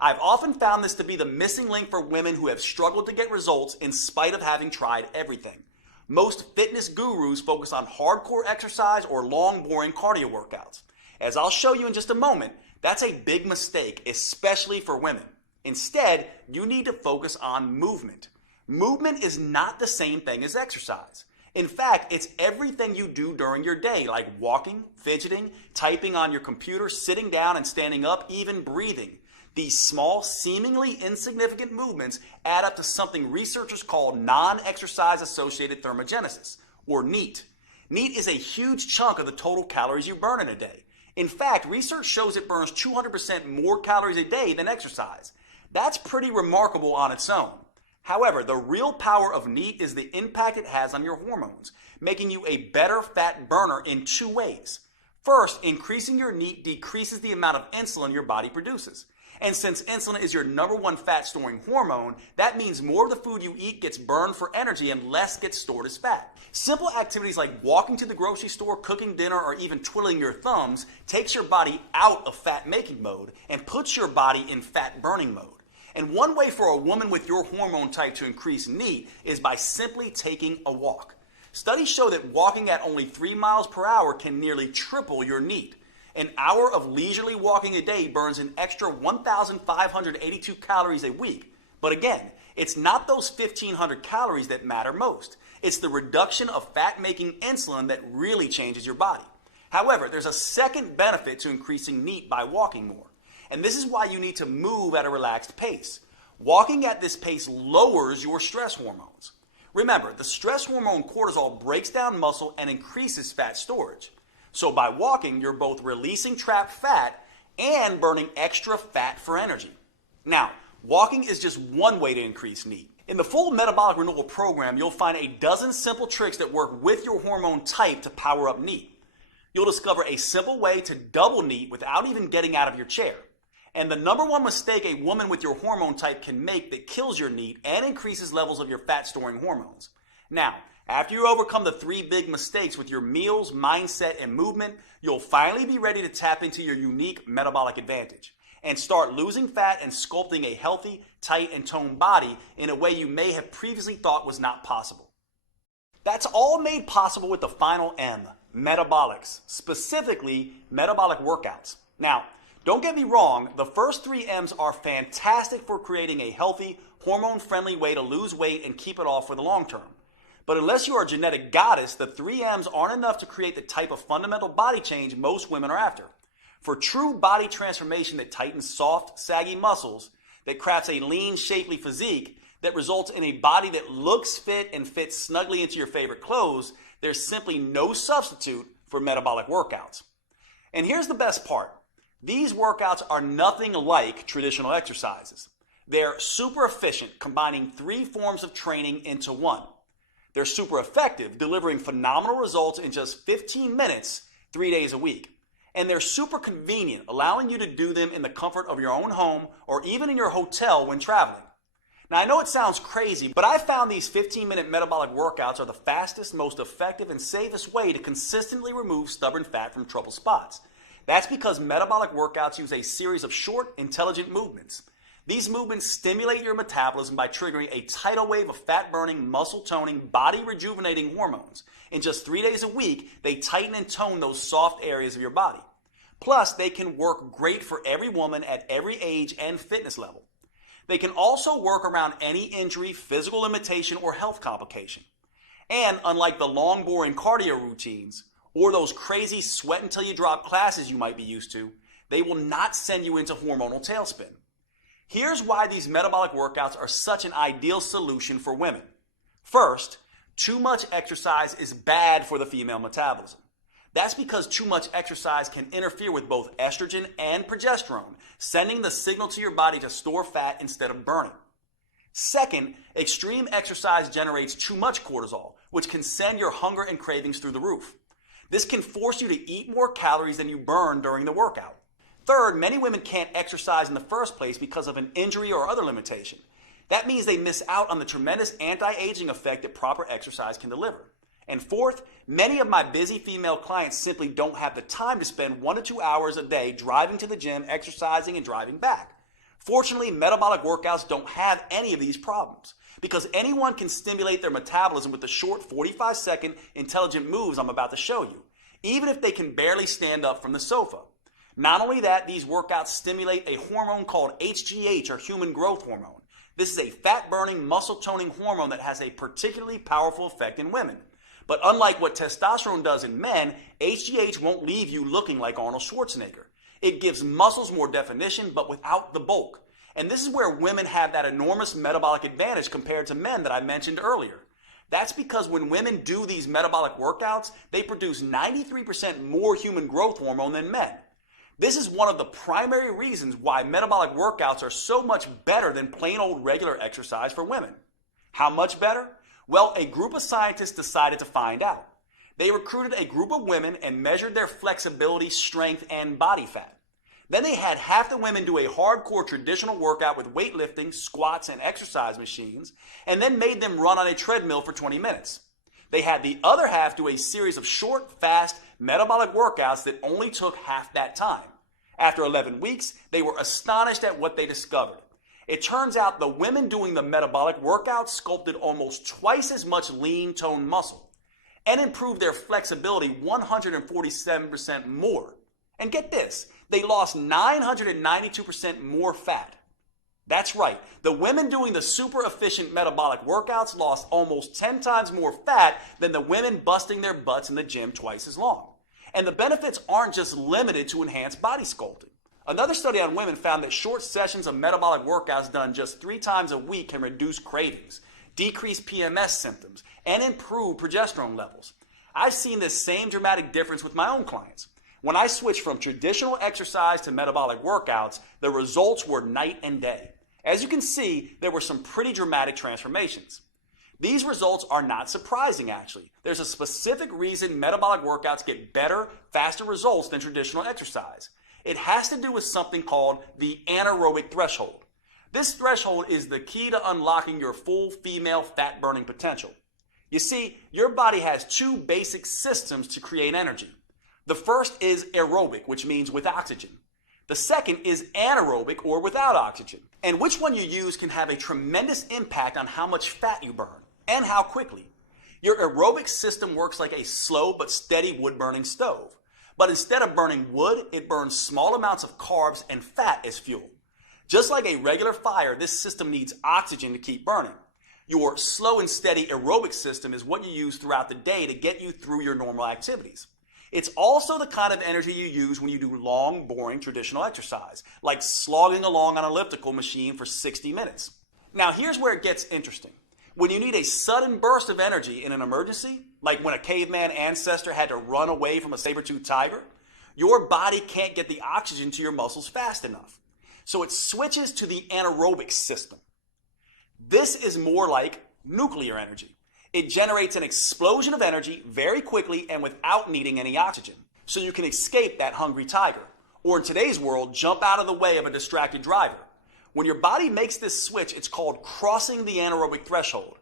I've often found this to be the missing link for women who have struggled to get results in spite of having tried everything. Most fitness gurus focus on hardcore exercise or long, boring cardio workouts. As I'll show you in just a moment, that's a big mistake, especially for women. Instead, you need to focus on movement. Movement is not the same thing as exercise. In fact, it's everything you do during your day, like walking, fidgeting, typing on your computer, sitting down and standing up, even breathing. These small, seemingly insignificant movements add up to something researchers call non-exercise associated thermogenesis, or NEAT. NEAT is a huge chunk of the total calories you burn in a day. In fact, research shows it burns 200% more calories a day than exercise. That's pretty remarkable on its own. However, the real power of NEAT is the impact it has on your hormones, making you a better fat burner in 2 ways. First, increasing your NEAT decreases the amount of insulin your body produces. And since insulin is your #1 fat-storing hormone, that means more of the food you eat gets burned for energy and less gets stored as fat. Simple activities like walking to the grocery store, cooking dinner, or even twiddling your thumbs takes your body out of fat-making mode and puts your body in fat-burning mode. And one way for a woman with your hormone type to increase NEAT is by simply taking a walk. Studies show that walking at only 3 miles per hour can nearly triple your NEAT. An hour of leisurely walking a day burns an extra 1,582 calories a week. But again, it's not those 1,500 calories that matter most. It's the reduction of fat-making insulin that really changes your body. However, there's a second benefit to increasing NEAT by walking more. And this is why you need to move at a relaxed pace. Walking at this pace lowers your stress hormones. Remember, the stress hormone cortisol breaks down muscle and increases fat storage. So by walking, you're both releasing trapped fat and burning extra fat for energy. Now, walking is just one way to increase NEAT. In the full Metabolic Renewal program, you'll find a dozen simple tricks that work with your hormone type to power up NEAT. You'll discover a simple way to double NEAT without even getting out of your chair. And the #1 mistake a woman with your hormone type can make that kills your NEAT and increases levels of your fat-storing hormones. Now, after you overcome the 3 big mistakes with your meals, mindset, and movement, you'll finally be ready to tap into your unique metabolic advantage and start losing fat and sculpting a healthy, tight, and toned body in a way you may have previously thought was not possible. That's all made possible with the final M, metabolics, specifically metabolic workouts. Now, don't get me wrong, the first 3 M's are fantastic for creating a healthy, hormone-friendly way to lose weight and keep it off for the long term. But unless you are a genetic goddess, the 3Ms aren't enough to create the type of fundamental body change most women are after. For true body transformation that tightens soft, saggy muscles, that crafts a lean, shapely physique, that results in a body that looks fit and fits snugly into your favorite clothes, there's simply no substitute for metabolic workouts. And here's the best part. These workouts are nothing like traditional exercises. They're super efficient, combining 3 forms of training into one. They're super effective, delivering phenomenal results in just 15 minutes, 3 days a week. And they're super convenient, allowing you to do them in the comfort of your own home or even in your hotel when traveling. Now, I know it sounds crazy, but I found these 15-minute metabolic workouts are the fastest, most effective, and safest way to consistently remove stubborn fat from trouble spots. That's because metabolic workouts use a series of short, intelligent movements. These movements stimulate your metabolism by triggering a tidal wave of fat-burning, muscle-toning, body-rejuvenating hormones. In just 3 days a week, they tighten and tone those soft areas of your body. Plus, they can work great for every woman at every age and fitness level. They can also work around any injury, physical limitation, or health complication. And unlike the long, boring cardio routines, or those crazy sweat until you drop classes you might be used to, they will not send you into hormonal tailspin. Here's why these metabolic workouts are such an ideal solution for women. First, too much exercise is bad for the female metabolism. That's because too much exercise can interfere with both estrogen and progesterone, sending the signal to your body to store fat instead of burning. Second, extreme exercise generates too much cortisol, which can send your hunger and cravings through the roof. This can force you to eat more calories than you burn during the workout. Third, many women can't exercise in the first place because of an injury or other limitation. That means they miss out on the tremendous anti-aging effect that proper exercise can deliver. And fourth, many of my busy female clients simply don't have the time to spend 1 to 2 hours a day driving to the gym, exercising, and driving back. Fortunately, metabolic workouts don't have any of these problems because anyone can stimulate their metabolism with the short 45-second intelligent moves I'm about to show you, even if they can barely stand up from the sofa. Not only that, these workouts stimulate a hormone called HGH, or human growth hormone. This is a fat-burning, muscle-toning hormone that has a particularly powerful effect in women. But unlike what testosterone does in men, HGH won't leave you looking like Arnold Schwarzenegger. It gives muscles more definition, but without the bulk. And this is where women have that enormous metabolic advantage compared to men that I mentioned earlier. That's because when women do these metabolic workouts, they produce 93% more human growth hormone than men. This is one of the primary reasons why metabolic workouts are so much better than plain old regular exercise for women. How much better? Well, a group of scientists decided to find out. They recruited a group of women and measured their flexibility, strength, and body fat. Then they had half the women do a hardcore traditional workout with weightlifting, squats, and exercise machines, and then made them run on a treadmill for 20 minutes. They had the other half do a series of short, fast, metabolic workouts that only took half that time. After 11 weeks, they were astonished at what they discovered. It turns out the women doing the metabolic workouts sculpted almost twice as much lean toned muscle and improved their flexibility 147% more. And get this, they lost 992% more fat. That's right, the women doing the super efficient metabolic workouts lost almost 10 times more fat than the women busting their butts in the gym twice as long. And the benefits aren't just limited to enhanced body sculpting. Another study on women found that short sessions of metabolic workouts done just 3 times a week can reduce cravings, decrease PMS symptoms, and improve progesterone levels. I've seen this same dramatic difference with my own clients. When I switched from traditional exercise to metabolic workouts, the results were night and day. As you can see, there were some pretty dramatic transformations. These results are not surprising, actually. There's a specific reason metabolic workouts get better, faster results than traditional exercise. It has to do with something called the anaerobic threshold. This threshold is the key to unlocking your full female fat-burning potential. You see, your body has 2 basic systems to create energy. The first is aerobic, which means with oxygen. The second is anaerobic, or without oxygen. And which one you use can have a tremendous impact on how much fat you burn and how quickly. Your aerobic system works like a slow but steady wood-burning stove. But instead of burning wood, it burns small amounts of carbs and fat as fuel. Just like a regular fire, this system needs oxygen to keep burning. Your slow and steady aerobic system is what you use throughout the day to get you through your normal activities. It's also the kind of energy you use when you do long, boring traditional exercise, like slogging along on an elliptical machine for 60 minutes. Now, here's where it gets interesting. When you need a sudden burst of energy in an emergency, like when a caveman ancestor had to run away from a saber-toothed tiger, your body can't get the oxygen to your muscles fast enough. So it switches to the anaerobic system. This is more like nuclear energy. It generates an explosion of energy very quickly and without needing any oxygen. So you can escape that hungry tiger, or in today's world, jump out of the way of a distracted driver. When your body makes this switch, it's called crossing the anaerobic threshold.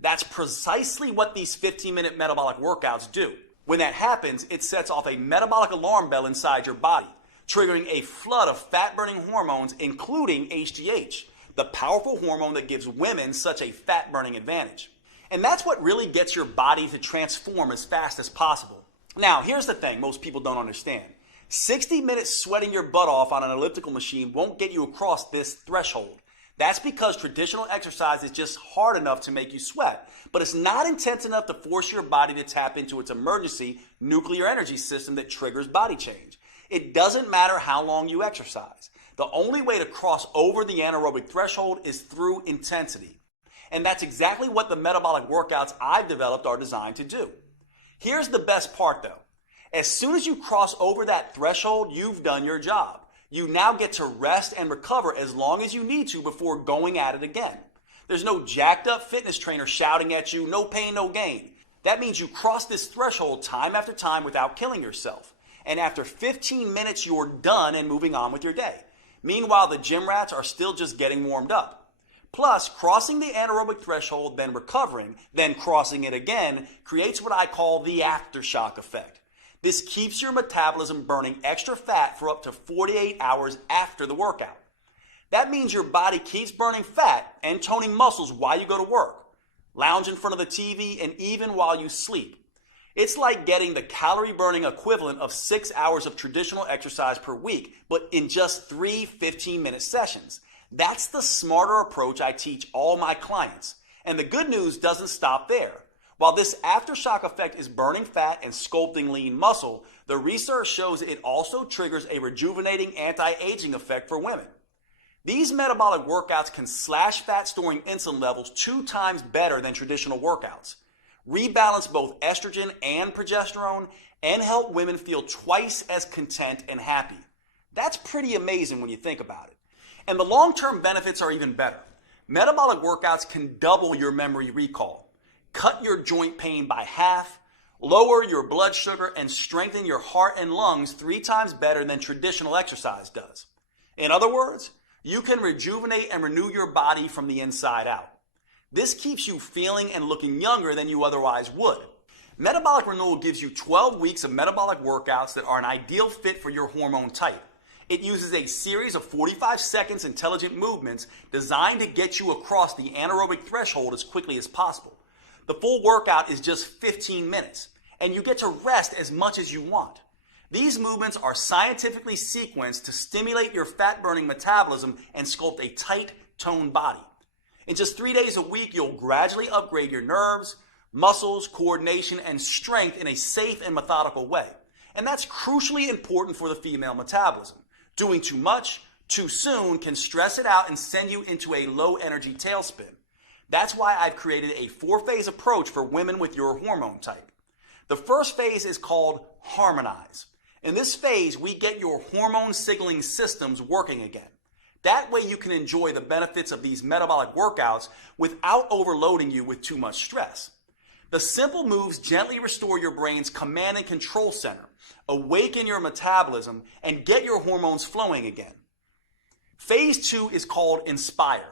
That's precisely what these 15-minute metabolic workouts do. When that happens, it sets off a metabolic alarm bell inside your body, triggering a flood of fat-burning hormones, including HGH, the powerful hormone that gives women such a fat-burning advantage. And that's what really gets your body to transform as fast as possible. Now, here's the thing most people don't understand. 60 minutes sweating your butt off on an elliptical machine won't get you across this threshold. That's because traditional exercise is just hard enough to make you sweat, but it's not intense enough to force your body to tap into its emergency nuclear energy system that triggers body change. It doesn't matter how long you exercise. The only way to cross over the anaerobic threshold is through intensity. And that's exactly what the metabolic workouts I've developed are designed to do. Here's the best part though. As soon as you cross over that threshold, you've done your job. You now get to rest and recover as long as you need to before going at it again. There's no jacked up fitness trainer shouting at you, no pain, no gain. That means you cross this threshold time after time without killing yourself. And after 15 minutes, you're done and moving on with your day. Meanwhile, the gym rats are still just getting warmed up. Plus, crossing the anaerobic threshold, then recovering, then crossing it again, creates what I call the aftershock effect. This keeps your metabolism burning extra fat for up to 48 hours after the workout. That means your body keeps burning fat and toning muscles while you go to work, lounge in front of the TV, and even while you sleep. It's like getting the calorie burning equivalent of 6 hours of traditional exercise per week, but in just 3 15-minute sessions. That's the smarter approach I teach all my clients. And the good news doesn't stop there. While this aftershock effect is burning fat and sculpting lean muscle, the research shows it also triggers a rejuvenating anti-aging effect for women. These metabolic workouts can slash fat-storing insulin levels 2 times better than traditional workouts, rebalance both estrogen and progesterone, and help women feel twice as content and happy. That's pretty amazing when you think about it. And the long-term benefits are even better. Metabolic workouts can double your memory recall, cut your joint pain by half, lower your blood sugar, and strengthen your heart and lungs 3 times better than traditional exercise does. In other words, you can rejuvenate and renew your body from the inside out. This keeps you feeling and looking younger than you otherwise would. Metabolic Renewal gives you 12 weeks of metabolic workouts that are an ideal fit for your hormone type. It uses a series of 45 seconds intelligent movements designed to get you across the anaerobic threshold as quickly as possible. The full workout is just 15 minutes, and you get to rest as much as you want. These movements are scientifically sequenced to stimulate your fat-burning metabolism and sculpt a tight, toned body. In just 3 days a week, you'll gradually upgrade your nerves, muscles, coordination, and strength in a safe and methodical way. And that's crucially important for the female metabolism. Doing too much, too soon can stress it out and send you into a low-energy tailspin. That's why I've created a 4-phase approach for women with your hormone type. The first phase is called Harmonize. In this phase, we get your hormone signaling systems working again. That way you can enjoy the benefits of these metabolic workouts without overloading you with too much stress. The simple moves gently restore your brain's command and control center, awaken your metabolism, and get your hormones flowing again. Phase 2 is called Inspire.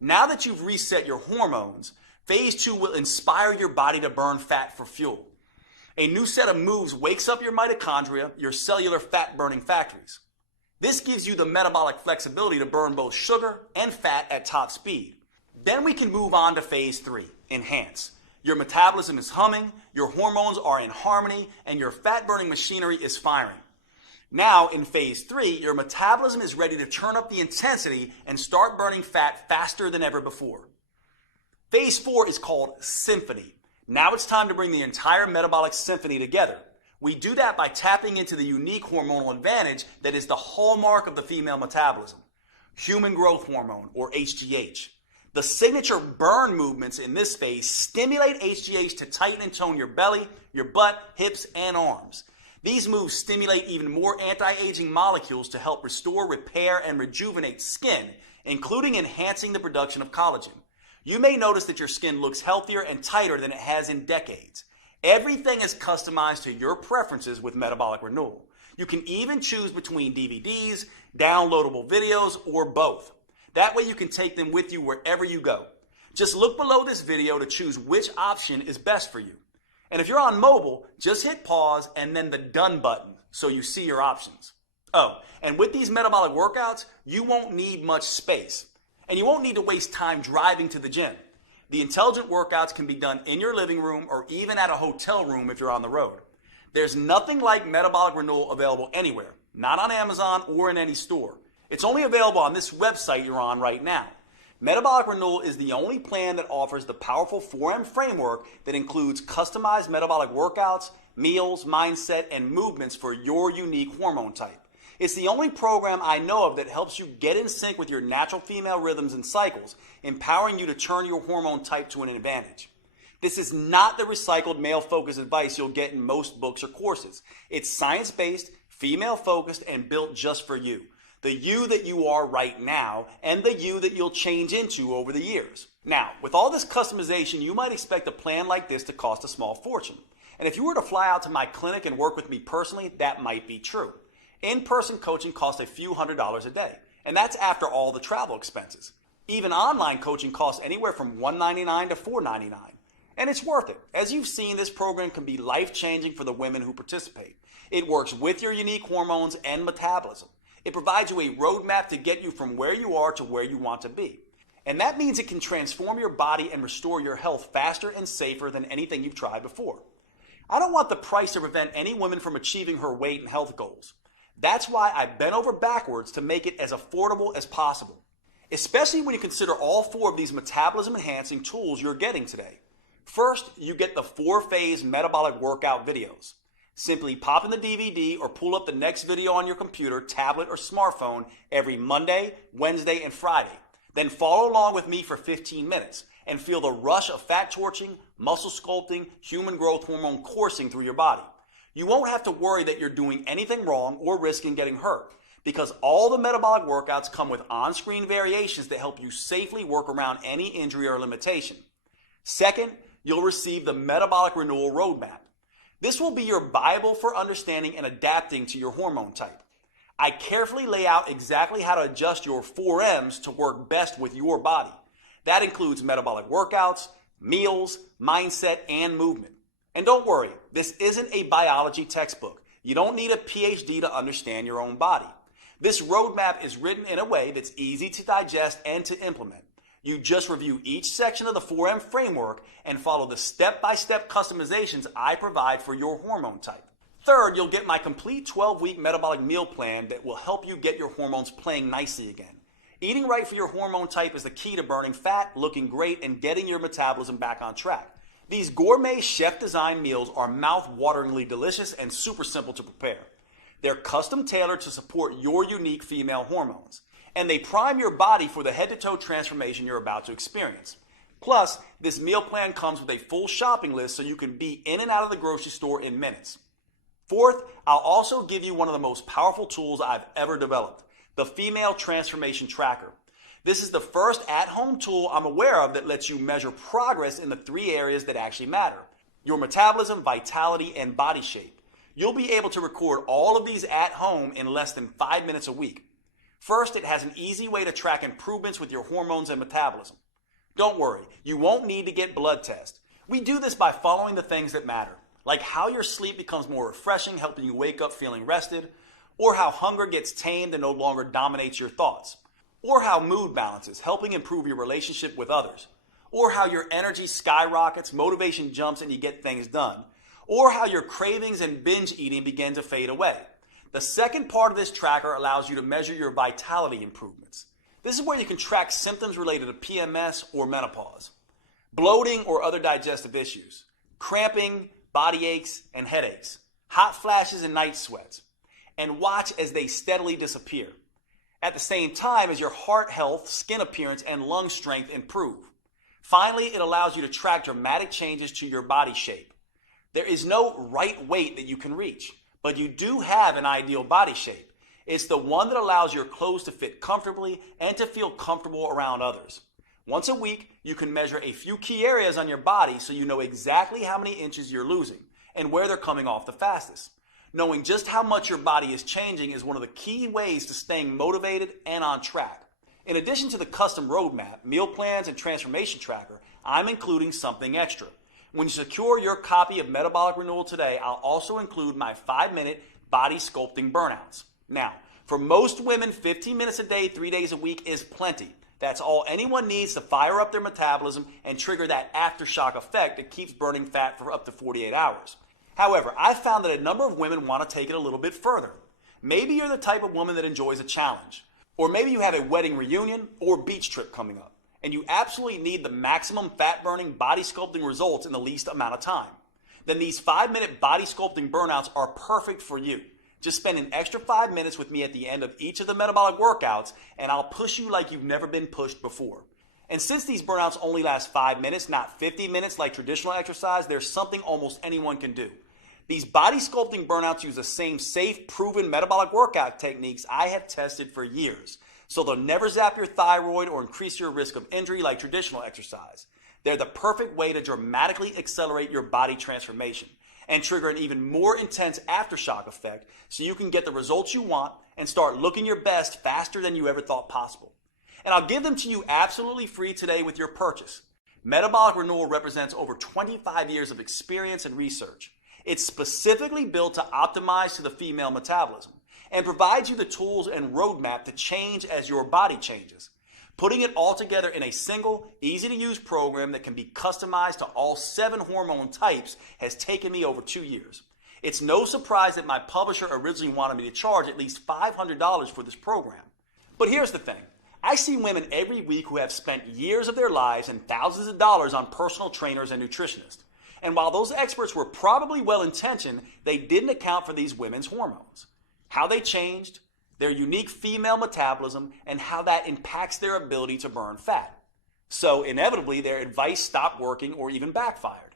Now that you've reset your hormones, Phase 2 will inspire your body to burn fat for fuel. A new set of moves wakes up your mitochondria, your cellular fat-burning factories. This gives you the metabolic flexibility to burn both sugar and fat at top speed. Then we can move on to Phase 3, Enhance. Your metabolism is humming, your hormones are in harmony, and your fat-burning machinery is firing. Now, in Phase 3, your metabolism is ready to turn up the intensity and start burning fat faster than ever before. Phase 4 is called Symphony. Now it's time to bring the entire metabolic symphony together. We do that by tapping into the unique hormonal advantage that is the hallmark of the female metabolism, human growth hormone, or HGH. The signature burn movements in this phase stimulate HGH to tighten and tone your belly, your butt, hips, and arms. These moves stimulate even more anti-aging molecules to help restore, repair, and rejuvenate skin, including enhancing the production of collagen. You may notice that your skin looks healthier and tighter than it has in decades. Everything is customized to your preferences with Metabolic Renewal. You can even choose between DVDs, downloadable videos, or both. That way you can take them with you wherever you go. Just look below this video to choose which option is best for you. And if you're on mobile, just hit pause and then the done button so you see your options. Oh, and with these metabolic workouts, you won't need much space. And you won't need to waste time driving to the gym. The intelligent workouts can be done in your living room or even at a hotel room if you're on the road. There's nothing like Metabolic Renewal available anywhere, not on Amazon or in any store. It's only available on this website you're on right now. Metabolic Renewal is the only plan that offers the powerful 4M framework that includes customized metabolic workouts, meals, mindset, and movements for your unique hormone type. It's the only program I know of that helps you get in sync with your natural female rhythms and cycles, empowering you to turn your hormone type to an advantage. This is not the recycled male-focused advice you'll get in most books or courses. It's science-based, female-focused, and built just for you. The you that you are right now, and the you that you'll change into over the years. Now, with all this customization, you might expect a plan like this to cost a small fortune. And if you were to fly out to my clinic and work with me personally, that might be true. In-person coaching costs a few $100s a day, and that's after all the travel expenses. Even online coaching costs anywhere from $199 to $499, and it's worth it. As you've seen, this program can be life-changing for the women who participate. It works with your unique hormones and metabolism. It provides you a roadmap to get you from where you are to where you want to be. And that means it can transform your body and restore your health faster and safer than anything you've tried before. I don't want the price to prevent any woman from achieving her weight and health goals. That's why I bent over backwards to make it as affordable as possible, especially when you consider all 4 of these metabolism-enhancing tools you're getting today. First, you get the 4-phase metabolic workout videos. Simply pop in the DVD or pull up the next video on your computer, tablet, or smartphone every Monday, Wednesday, and Friday. Then follow along with me for 15 minutes and feel the rush of fat torching, muscle sculpting, human growth hormone coursing through your body. You won't have to worry that you're doing anything wrong or risking getting hurt, because all the metabolic workouts come with on-screen variations that help you safely work around any injury or limitation. Second, you'll receive the Metabolic Renewal Roadmap. This will be your Bible for understanding and adapting to your hormone type. I carefully lay out exactly how to adjust your 4Ms to work best with your body. That includes metabolic workouts, meals, mindset, and movement. And don't worry, this isn't a biology textbook. You don't need a PhD to understand your own body. This roadmap is written in a way that's easy to digest and to implement. You just review each section of the 4M framework and follow the step-by-step customizations I provide for your hormone type. Third, you'll get my complete 12-week metabolic meal plan that will help you get your hormones playing nicely again. Eating right for your hormone type is the key to burning fat, looking great, and getting your metabolism back on track. These gourmet chef-designed meals are mouth-wateringly delicious and super simple to prepare. They're custom-tailored to support your unique female hormones, and they prime your body for the head-to-toe transformation you're about to experience. Plus, this meal plan comes with a full shopping list so you can be in and out of the grocery store in minutes. Fourth, I'll also give you one of the most powerful tools I've ever developed, the Female Transformation Tracker. This is the first at-home tool I'm aware of that lets you measure progress in the 3 areas that actually matter: your metabolism, vitality, and body shape. You'll be able to record all of these at home in less than 5 minutes a week. First, it has an easy way to track improvements with your hormones and metabolism. Don't worry, you won't need to get blood tests. We do this by following the things that matter, like how your sleep becomes more refreshing, helping you wake up feeling rested, or how hunger gets tamed and no longer dominates your thoughts, or how mood balances, helping improve your relationship with others, or how your energy skyrockets, motivation jumps, and you get things done, or how your cravings and binge eating begin to fade away. The second part of this tracker allows you to measure your vitality improvements. This is where you can track symptoms related to PMS or menopause. bloating or other digestive issues, cramping, body aches, and headaches, hot flashes and night sweats, and watch as they steadily disappear. At the same time as your heart health, skin appearance, and lung strength improve. Finally, it allows you to track dramatic changes to your body shape. There is no right weight that you can reach, but you do have an ideal body shape. It's the one that allows your clothes to fit comfortably and to feel comfortable around others. Once a week, you can measure a few key areas on your body so you know exactly how many inches you're losing and where they're coming off the fastest. Knowing just how much your body is changing is one of the key ways to staying motivated and on track. In addition to the custom roadmap, meal plans, and transformation tracker, I'm including something extra. When you secure your copy of Metabolic Renewal today, I'll also include my 5-minute body sculpting burnouts. Now, for most women, 15 minutes a day, 3 days a week is plenty. That's all anyone needs to fire up their metabolism and trigger that aftershock effect that keeps burning fat for up to 48 hours. However, I've found that a number of women want to take it a little bit further. Maybe you're the type of woman that enjoys a challenge. Or maybe you have a wedding reunion or beach trip coming up, and you absolutely need the maximum fat-burning body sculpting results in the least amount of time. Then these 5-minute body sculpting burnouts are perfect for you. Just spend an extra 5 minutes with me at the end of each of the metabolic workouts, and I'll push you like you've never been pushed before. And since these burnouts only last 5 minutes, not 50 minutes like traditional exercise, there's something almost anyone can do. These body sculpting burnouts use the same safe, proven metabolic workout techniques I have tested for years. So they'll never zap your thyroid or increase your risk of injury like traditional exercise. They're the perfect way to dramatically accelerate your body transformation and trigger an even more intense aftershock effect so you can get the results you want and start looking your best faster than you ever thought possible. And I'll give them to you absolutely free today with your purchase. Metabolic Renewal represents over 25 years of experience and research. It's specifically built to optimize to the female metabolism and provides you the tools and roadmap to change as your body changes. Putting it all together in a single, easy-to-use program that can be customized to all 7 hormone types has taken me over 2 years. It's no surprise that my publisher originally wanted me to charge at least $500 for this program. But here's the thing. I see women every week who have spent years of their lives and thousands of dollars on personal trainers and nutritionists. And while those experts were probably well-intentioned, they didn't account for these women's hormones, how they changed, their unique female metabolism, and how that impacts their ability to burn fat. So inevitably, their advice stopped working or even backfired.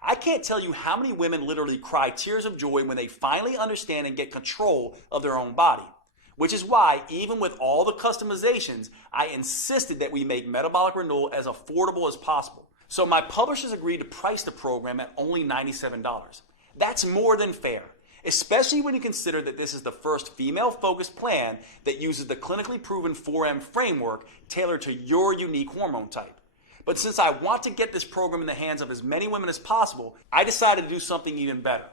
I can't tell you how many women literally cry tears of joy when they finally understand and get control of their own body. Which is why, even with all the customizations, I insisted that we make Metabolic Renewal as affordable as possible. So my publishers agreed to price the program at only $97. That's more than fair, especially when you consider that this is the first female-focused plan that uses the clinically proven 4M framework tailored to your unique hormone type. But since I want to get this program in the hands of as many women as possible, I decided to do something even better.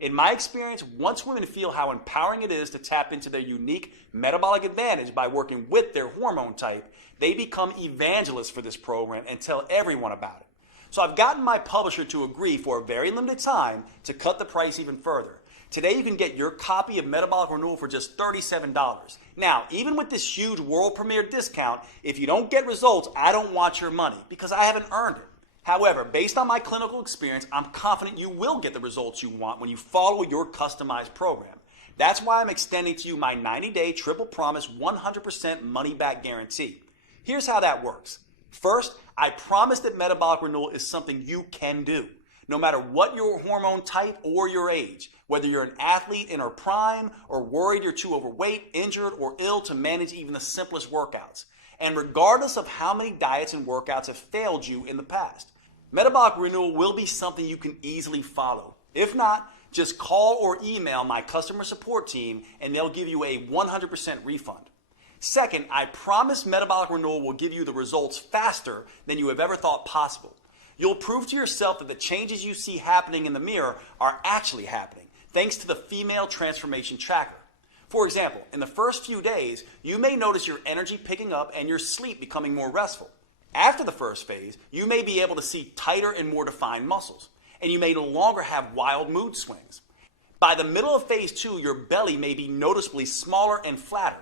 In my experience, once women feel how empowering it is to tap into their unique metabolic advantage by working with their hormone type, they become evangelists for this program and tell everyone about it. So I've gotten my publisher to agree for a very limited time to cut the price even further. Today you can get your copy of Metabolic Renewal for just $37. Now, even with this huge world premiere discount, if you don't get results, I don't want your money because I haven't earned it. However, based on my clinical experience, I'm confident you will get the results you want when you follow your customized program. That's why I'm extending to you my 90-day triple promise 100% money-back guarantee. Here's how that works. First, I promise that Metabolic Renewal is something you can do, no matter what your hormone type or your age, whether you're an athlete in her prime or worried you're too overweight, injured, or ill to manage even the simplest workouts, and regardless of how many diets and workouts have failed you in the past. Metabolic Renewal will be something you can easily follow. If not, just call or email my customer support team and they'll give you a 100% refund. Second, I promise Metabolic Renewal will give you the results faster than you have ever thought possible. You'll prove to yourself that the changes you see happening in the mirror are actually happening, thanks to the Female Transformation Tracker. For example, in the first few days, you may notice your energy picking up and your sleep becoming more restful. After the first phase, you may be able to see tighter and more defined muscles, and you may no longer have wild mood swings. By the middle of phase 2, your belly may be noticeably smaller and flatter.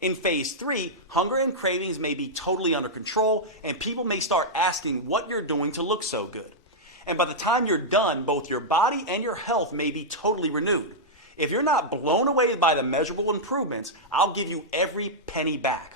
In phase 3, hunger and cravings may be totally under control, and people may start asking what you're doing to look so good. And by the time you're done, both your body and your health may be totally renewed. If you're not blown away by the measurable improvements, I'll give you every penny back.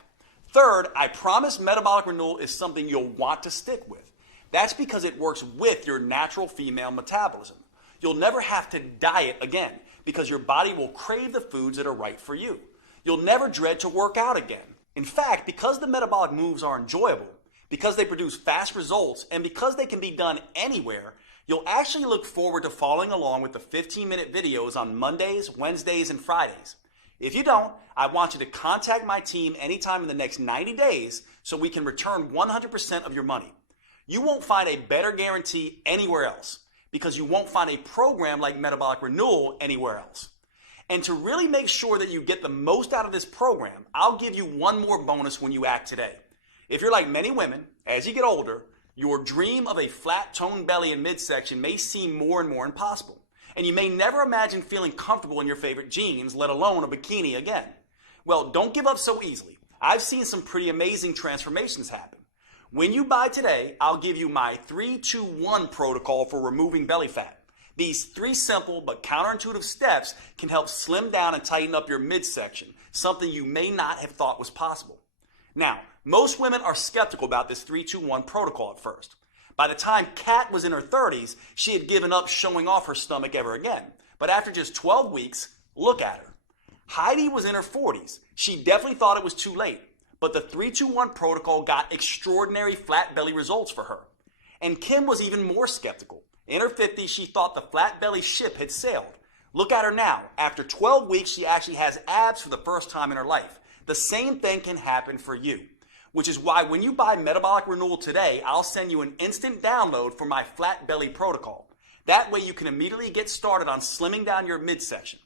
Third, I promise metabolic renewal is something you'll want to stick with. That's because it works with your natural female metabolism. You'll never have to diet again because your body will crave the foods that are right for you. You'll never dread to work out again. In fact, because the metabolic moves are enjoyable, because they produce fast results, and because they can be done anywhere, you'll actually look forward to following along with the 15-minute videos on Mondays, Wednesdays, and Fridays. If you don't, I want you to contact my team anytime in the next 90 days so we can return 100% of your money. You won't find a better guarantee anywhere else because you won't find a program like Metabolic Renewal anywhere else. And to really make sure that you get the most out of this program, I'll give you one more bonus when you act today. If you're like many women, as you get older, your dream of a flat toned belly and midsection may seem more and more impossible. And you may never imagine feeling comfortable in your favorite jeans, let alone a bikini again. Well, don't give up so easily. I've seen some pretty amazing transformations happen. When you buy today, I'll give you my 3-2-1 protocol for removing belly fat. These 3 simple but counterintuitive steps can help slim down and tighten up your midsection, something you may not have thought was possible. Now, most women are skeptical about this 3-2-1 protocol at first. By the time Kat was in her 30s, she had given up showing off her stomach ever again. But after just 12 weeks, look at her. Heidi was in her 40s. She definitely thought it was too late. But the 3-2-1 protocol got extraordinary flat belly results for her. And Kim was even more skeptical. In her 50s, she thought the flat belly ship had sailed. Look at her now. After 12 weeks, she actually has abs for the first time in her life. The same thing can happen for you. Which is why when you buy Metabolic Renewal today, I'll send you an instant download for my flat belly protocol. That way you can immediately get started on slimming down your midsection.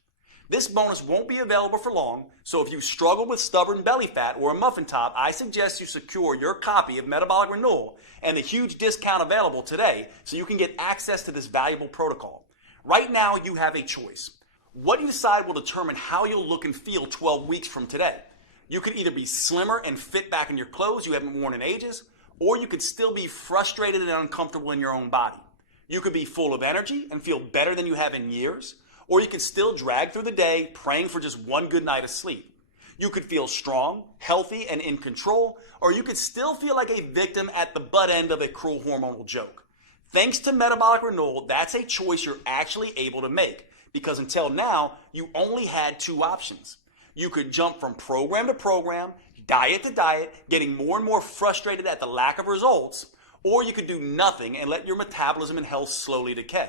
This bonus won't be available for long, so if you struggle with stubborn belly fat or a muffin top, I suggest you secure your copy of Metabolic Renewal and the huge discount available today so you can get access to this valuable protocol. Right now, you have a choice. What you decide will determine how you'll look and feel 12 weeks from today. You could either be slimmer and fit back in your clothes you haven't worn in ages, or you could still be frustrated and uncomfortable in your own body. You could be full of energy and feel better than you have in years, or you could still drag through the day praying for just one good night of sleep. You could feel strong, healthy, and in control, or you could still feel like a victim at the butt end of a cruel hormonal joke. Thanks to Metabolic Renewal, that's a choice you're actually able to make, because until now, you only had 2 options. You could jump from program to program, diet to diet, getting more and more frustrated at the lack of results, or you could do nothing and let your metabolism and health slowly decay.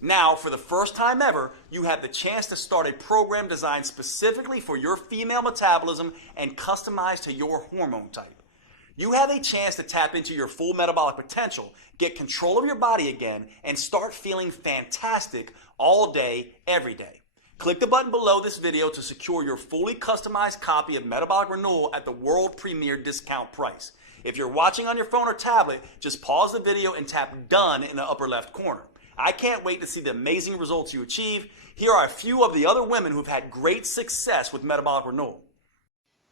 Now, for the first time ever, you have the chance to start a program designed specifically for your female metabolism and customized to your hormone type. You have a chance to tap into your full metabolic potential, get control of your body again, and start feeling fantastic all day, every day. Click the button below this video to secure your fully customized copy of Metabolic Renewal at the world premiere discount price. If you're watching on your phone or tablet, just pause the video and tap Done in the upper left corner. I can't wait to see the amazing results you achieve. Here are a few of the other women who've had great success with Metabolic Renewal.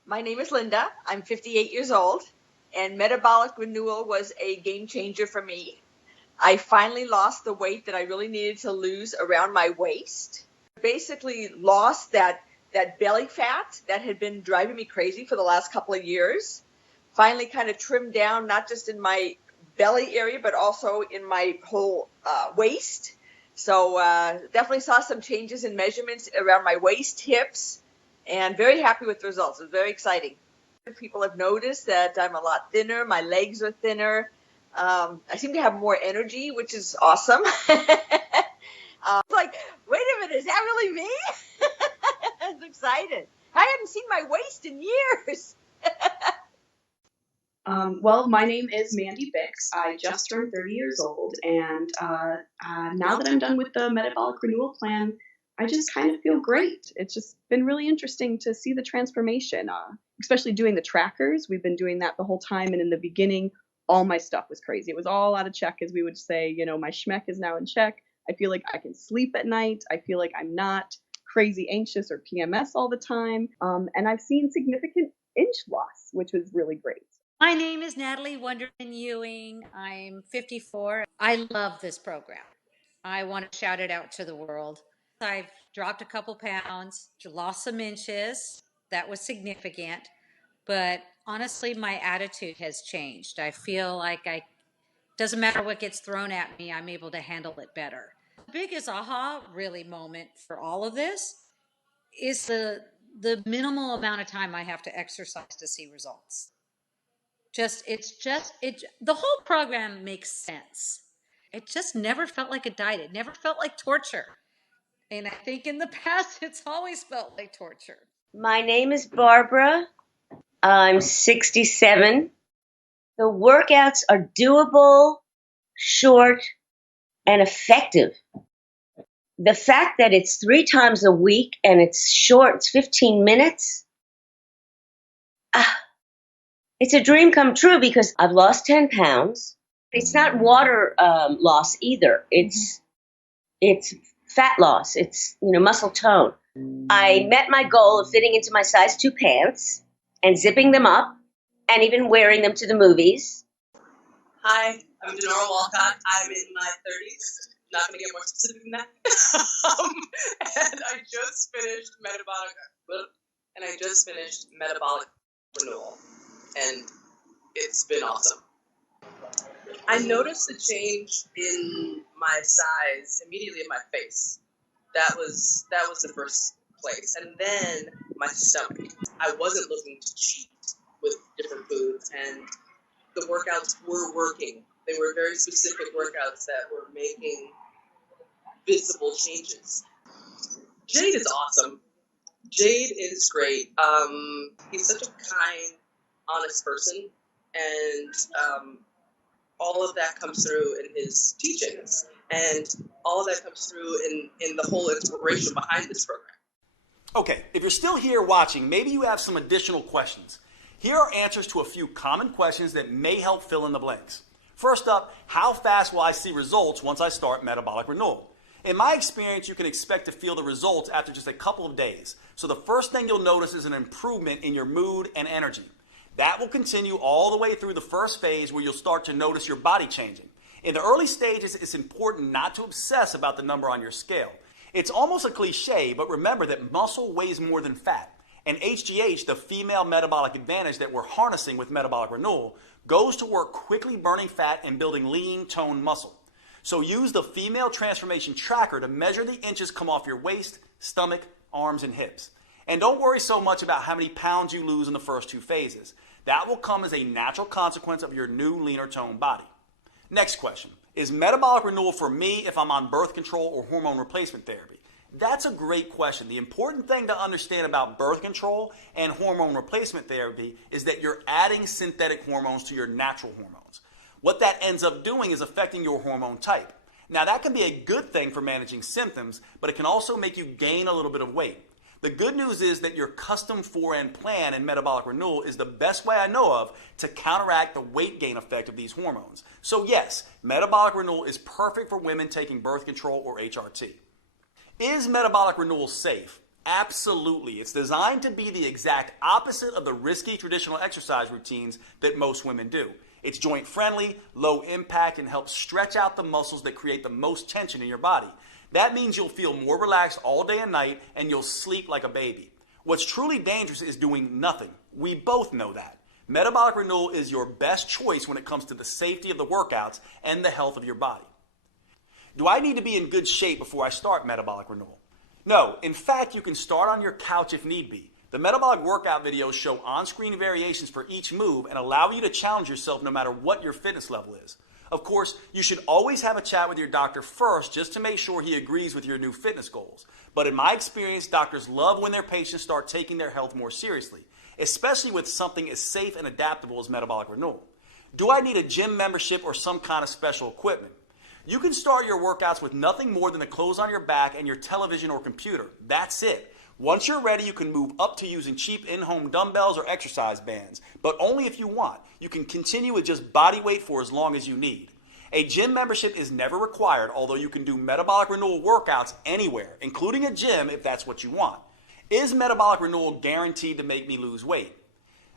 My name is Linda. I'm 58 years old, and Metabolic Renewal was a game changer for me. I finally lost the weight that I really needed to lose around my waist. Basically lost that belly fat that had been driving me crazy for the last couple of years. Finally kind of trimmed down, not just in my belly area, but also in my whole waist. So definitely saw some changes in measurements around my waist, hips, and very happy with the results. It was very exciting. People have noticed that I'm a lot thinner. My legs are thinner. I seem to have more energy, which is awesome. Like, wait a minute, is that really me? I was excited. I hadn't seen my waist in years. Well, my name is Mandy Bix. I just turned 30 years old, and now that I'm done with the Metabolic Renewal plan, I just kind of feel great. It's just been really interesting to see the transformation, especially doing the trackers. We've been doing that the whole time, and in the beginning, all my stuff was crazy. It was all out of check, as we would say. You know, my schmeck is now in check. I feel like I can sleep at night. I feel like I'm not crazy anxious or PMS all the time. And I've seen significant inch loss, which was really great. My name is Natalie Wonderman Ewing. I'm 54. I love this program. I want to shout it out to the world. I've dropped a couple pounds, lost some inches. That was significant. But honestly, my attitude has changed. I feel like doesn't matter what gets thrown at me, I'm able to handle it better. The biggest aha really moment for all of this is the minimal amount of time I have to exercise to see results. The whole program makes sense. It just never felt like a diet. It never felt like torture. And I think in the past, it's always felt like torture. My name is Barbara. I'm 67. The workouts are doable, short, and effective. The fact that it's 3 times a week and it's short, it's 15 minutes, it's a dream come true because I've lost 10 pounds. It's not water loss either. It's fat loss. It's muscle tone. I met my goal of fitting into my size 2 pants and zipping them up and even wearing them to the movies. Hi, I'm Denora Walcott. I'm in my 30s. Not going to get more specific than that. And I just finished metabolic renewal, and it's been awesome. I noticed a change in my size immediately in my face. That was the first place, and then my stomach. I wasn't looking to cheat with different foods, and the workouts were working. They were very specific workouts that were making visible changes. Jade is awesome. Jade is great. He's such a kind, honest person, and all of that comes through in his teachings, and all of that comes through in the whole inspiration behind this program. Okay, if you're still here watching, maybe you have some additional questions. Here are answers to a few common questions that may help fill in the blanks. First up, how fast will I see results once I start metabolic renewal? In my experience, you can expect to feel the results after just a couple of days. So the first thing you'll notice is an improvement in your mood and energy. That will continue all the way through the first phase where you'll start to notice your body changing. In the early stages, it's important not to obsess about the number on your scale. It's almost a cliche, but remember that muscle weighs more than fat. And HGH, the female metabolic advantage that we're harnessing with metabolic renewal, goes to work quickly burning fat and building lean, toned muscle. So use the female transformation tracker to measure the inches come off your waist, stomach, arms, and hips. And don't worry so much about how many pounds you lose in the first 2 phases. That will come as a natural consequence of your new, leaner toned body. Next question. Is metabolic renewal for me if I'm on birth control or hormone replacement therapy? That's a great question. The important thing to understand about birth control and hormone replacement therapy is that you're adding synthetic hormones to your natural hormones. What that ends up doing is affecting your hormone type. Now, that can be a good thing for managing symptoms, but it can also make you gain a little bit of weight. The good news is that your custom 4N plan in metabolic renewal is the best way I know of to counteract the weight gain effect of these hormones. So yes, metabolic renewal is perfect for women taking birth control or HRT. Is metabolic renewal safe? Absolutely. It's designed to be the exact opposite of the risky traditional exercise routines that most women do. It's joint friendly, low impact, and helps stretch out the muscles that create the most tension in your body. That means you'll feel more relaxed all day and night, and you'll sleep like a baby. What's truly dangerous is doing nothing. We both know that. Metabolic renewal is your best choice when it comes to the safety of the workouts and the health of your body. Do I need to be in good shape before I start metabolic renewal? No. In fact, you can start on your couch if need be. The metabolic workout videos show on-screen variations for each move and allow you to challenge yourself no matter what your fitness level is. Of course, you should always have a chat with your doctor first just to make sure he agrees with your new fitness goals. But in my experience, doctors love when their patients start taking their health more seriously, especially with something as safe and adaptable as metabolic renewal. Do I need a gym membership or some kind of special equipment? You can start your workouts with nothing more than the clothes on your back and your television or computer. That's it. Once you're ready, you can move up to using cheap in-home dumbbells or exercise bands, but only if you want. You can continue with just body weight for as long as you need. A gym membership is never required, although you can do metabolic renewal workouts anywhere, including a gym if that's what you want. Is metabolic renewal guaranteed to make me lose weight?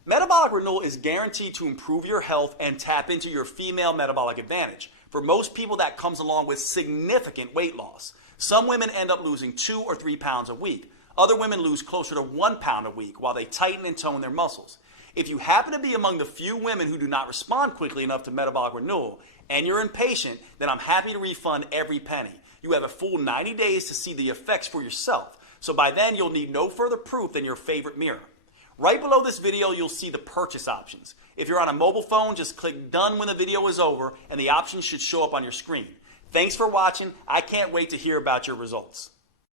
Metabolic Renewal is guaranteed to improve your health and tap into your female metabolic advantage. For most people, that comes along with significant weight loss. Some women end up losing 2 or 3 pounds a week. Other women lose closer to 1 pound a week while they tighten and tone their muscles. If you happen to be among the few women who do not respond quickly enough to Metabolic Renewal and you're impatient, then I'm happy to refund every penny. You have a full 90 days to see the effects for yourself. So by then, you'll need no further proof than your favorite mirror. Right below this video, you'll see the purchase options. If you're on a mobile phone, just click done when the video is over and the options should show up on your screen. Thanks for watching. I can't wait to hear about your results.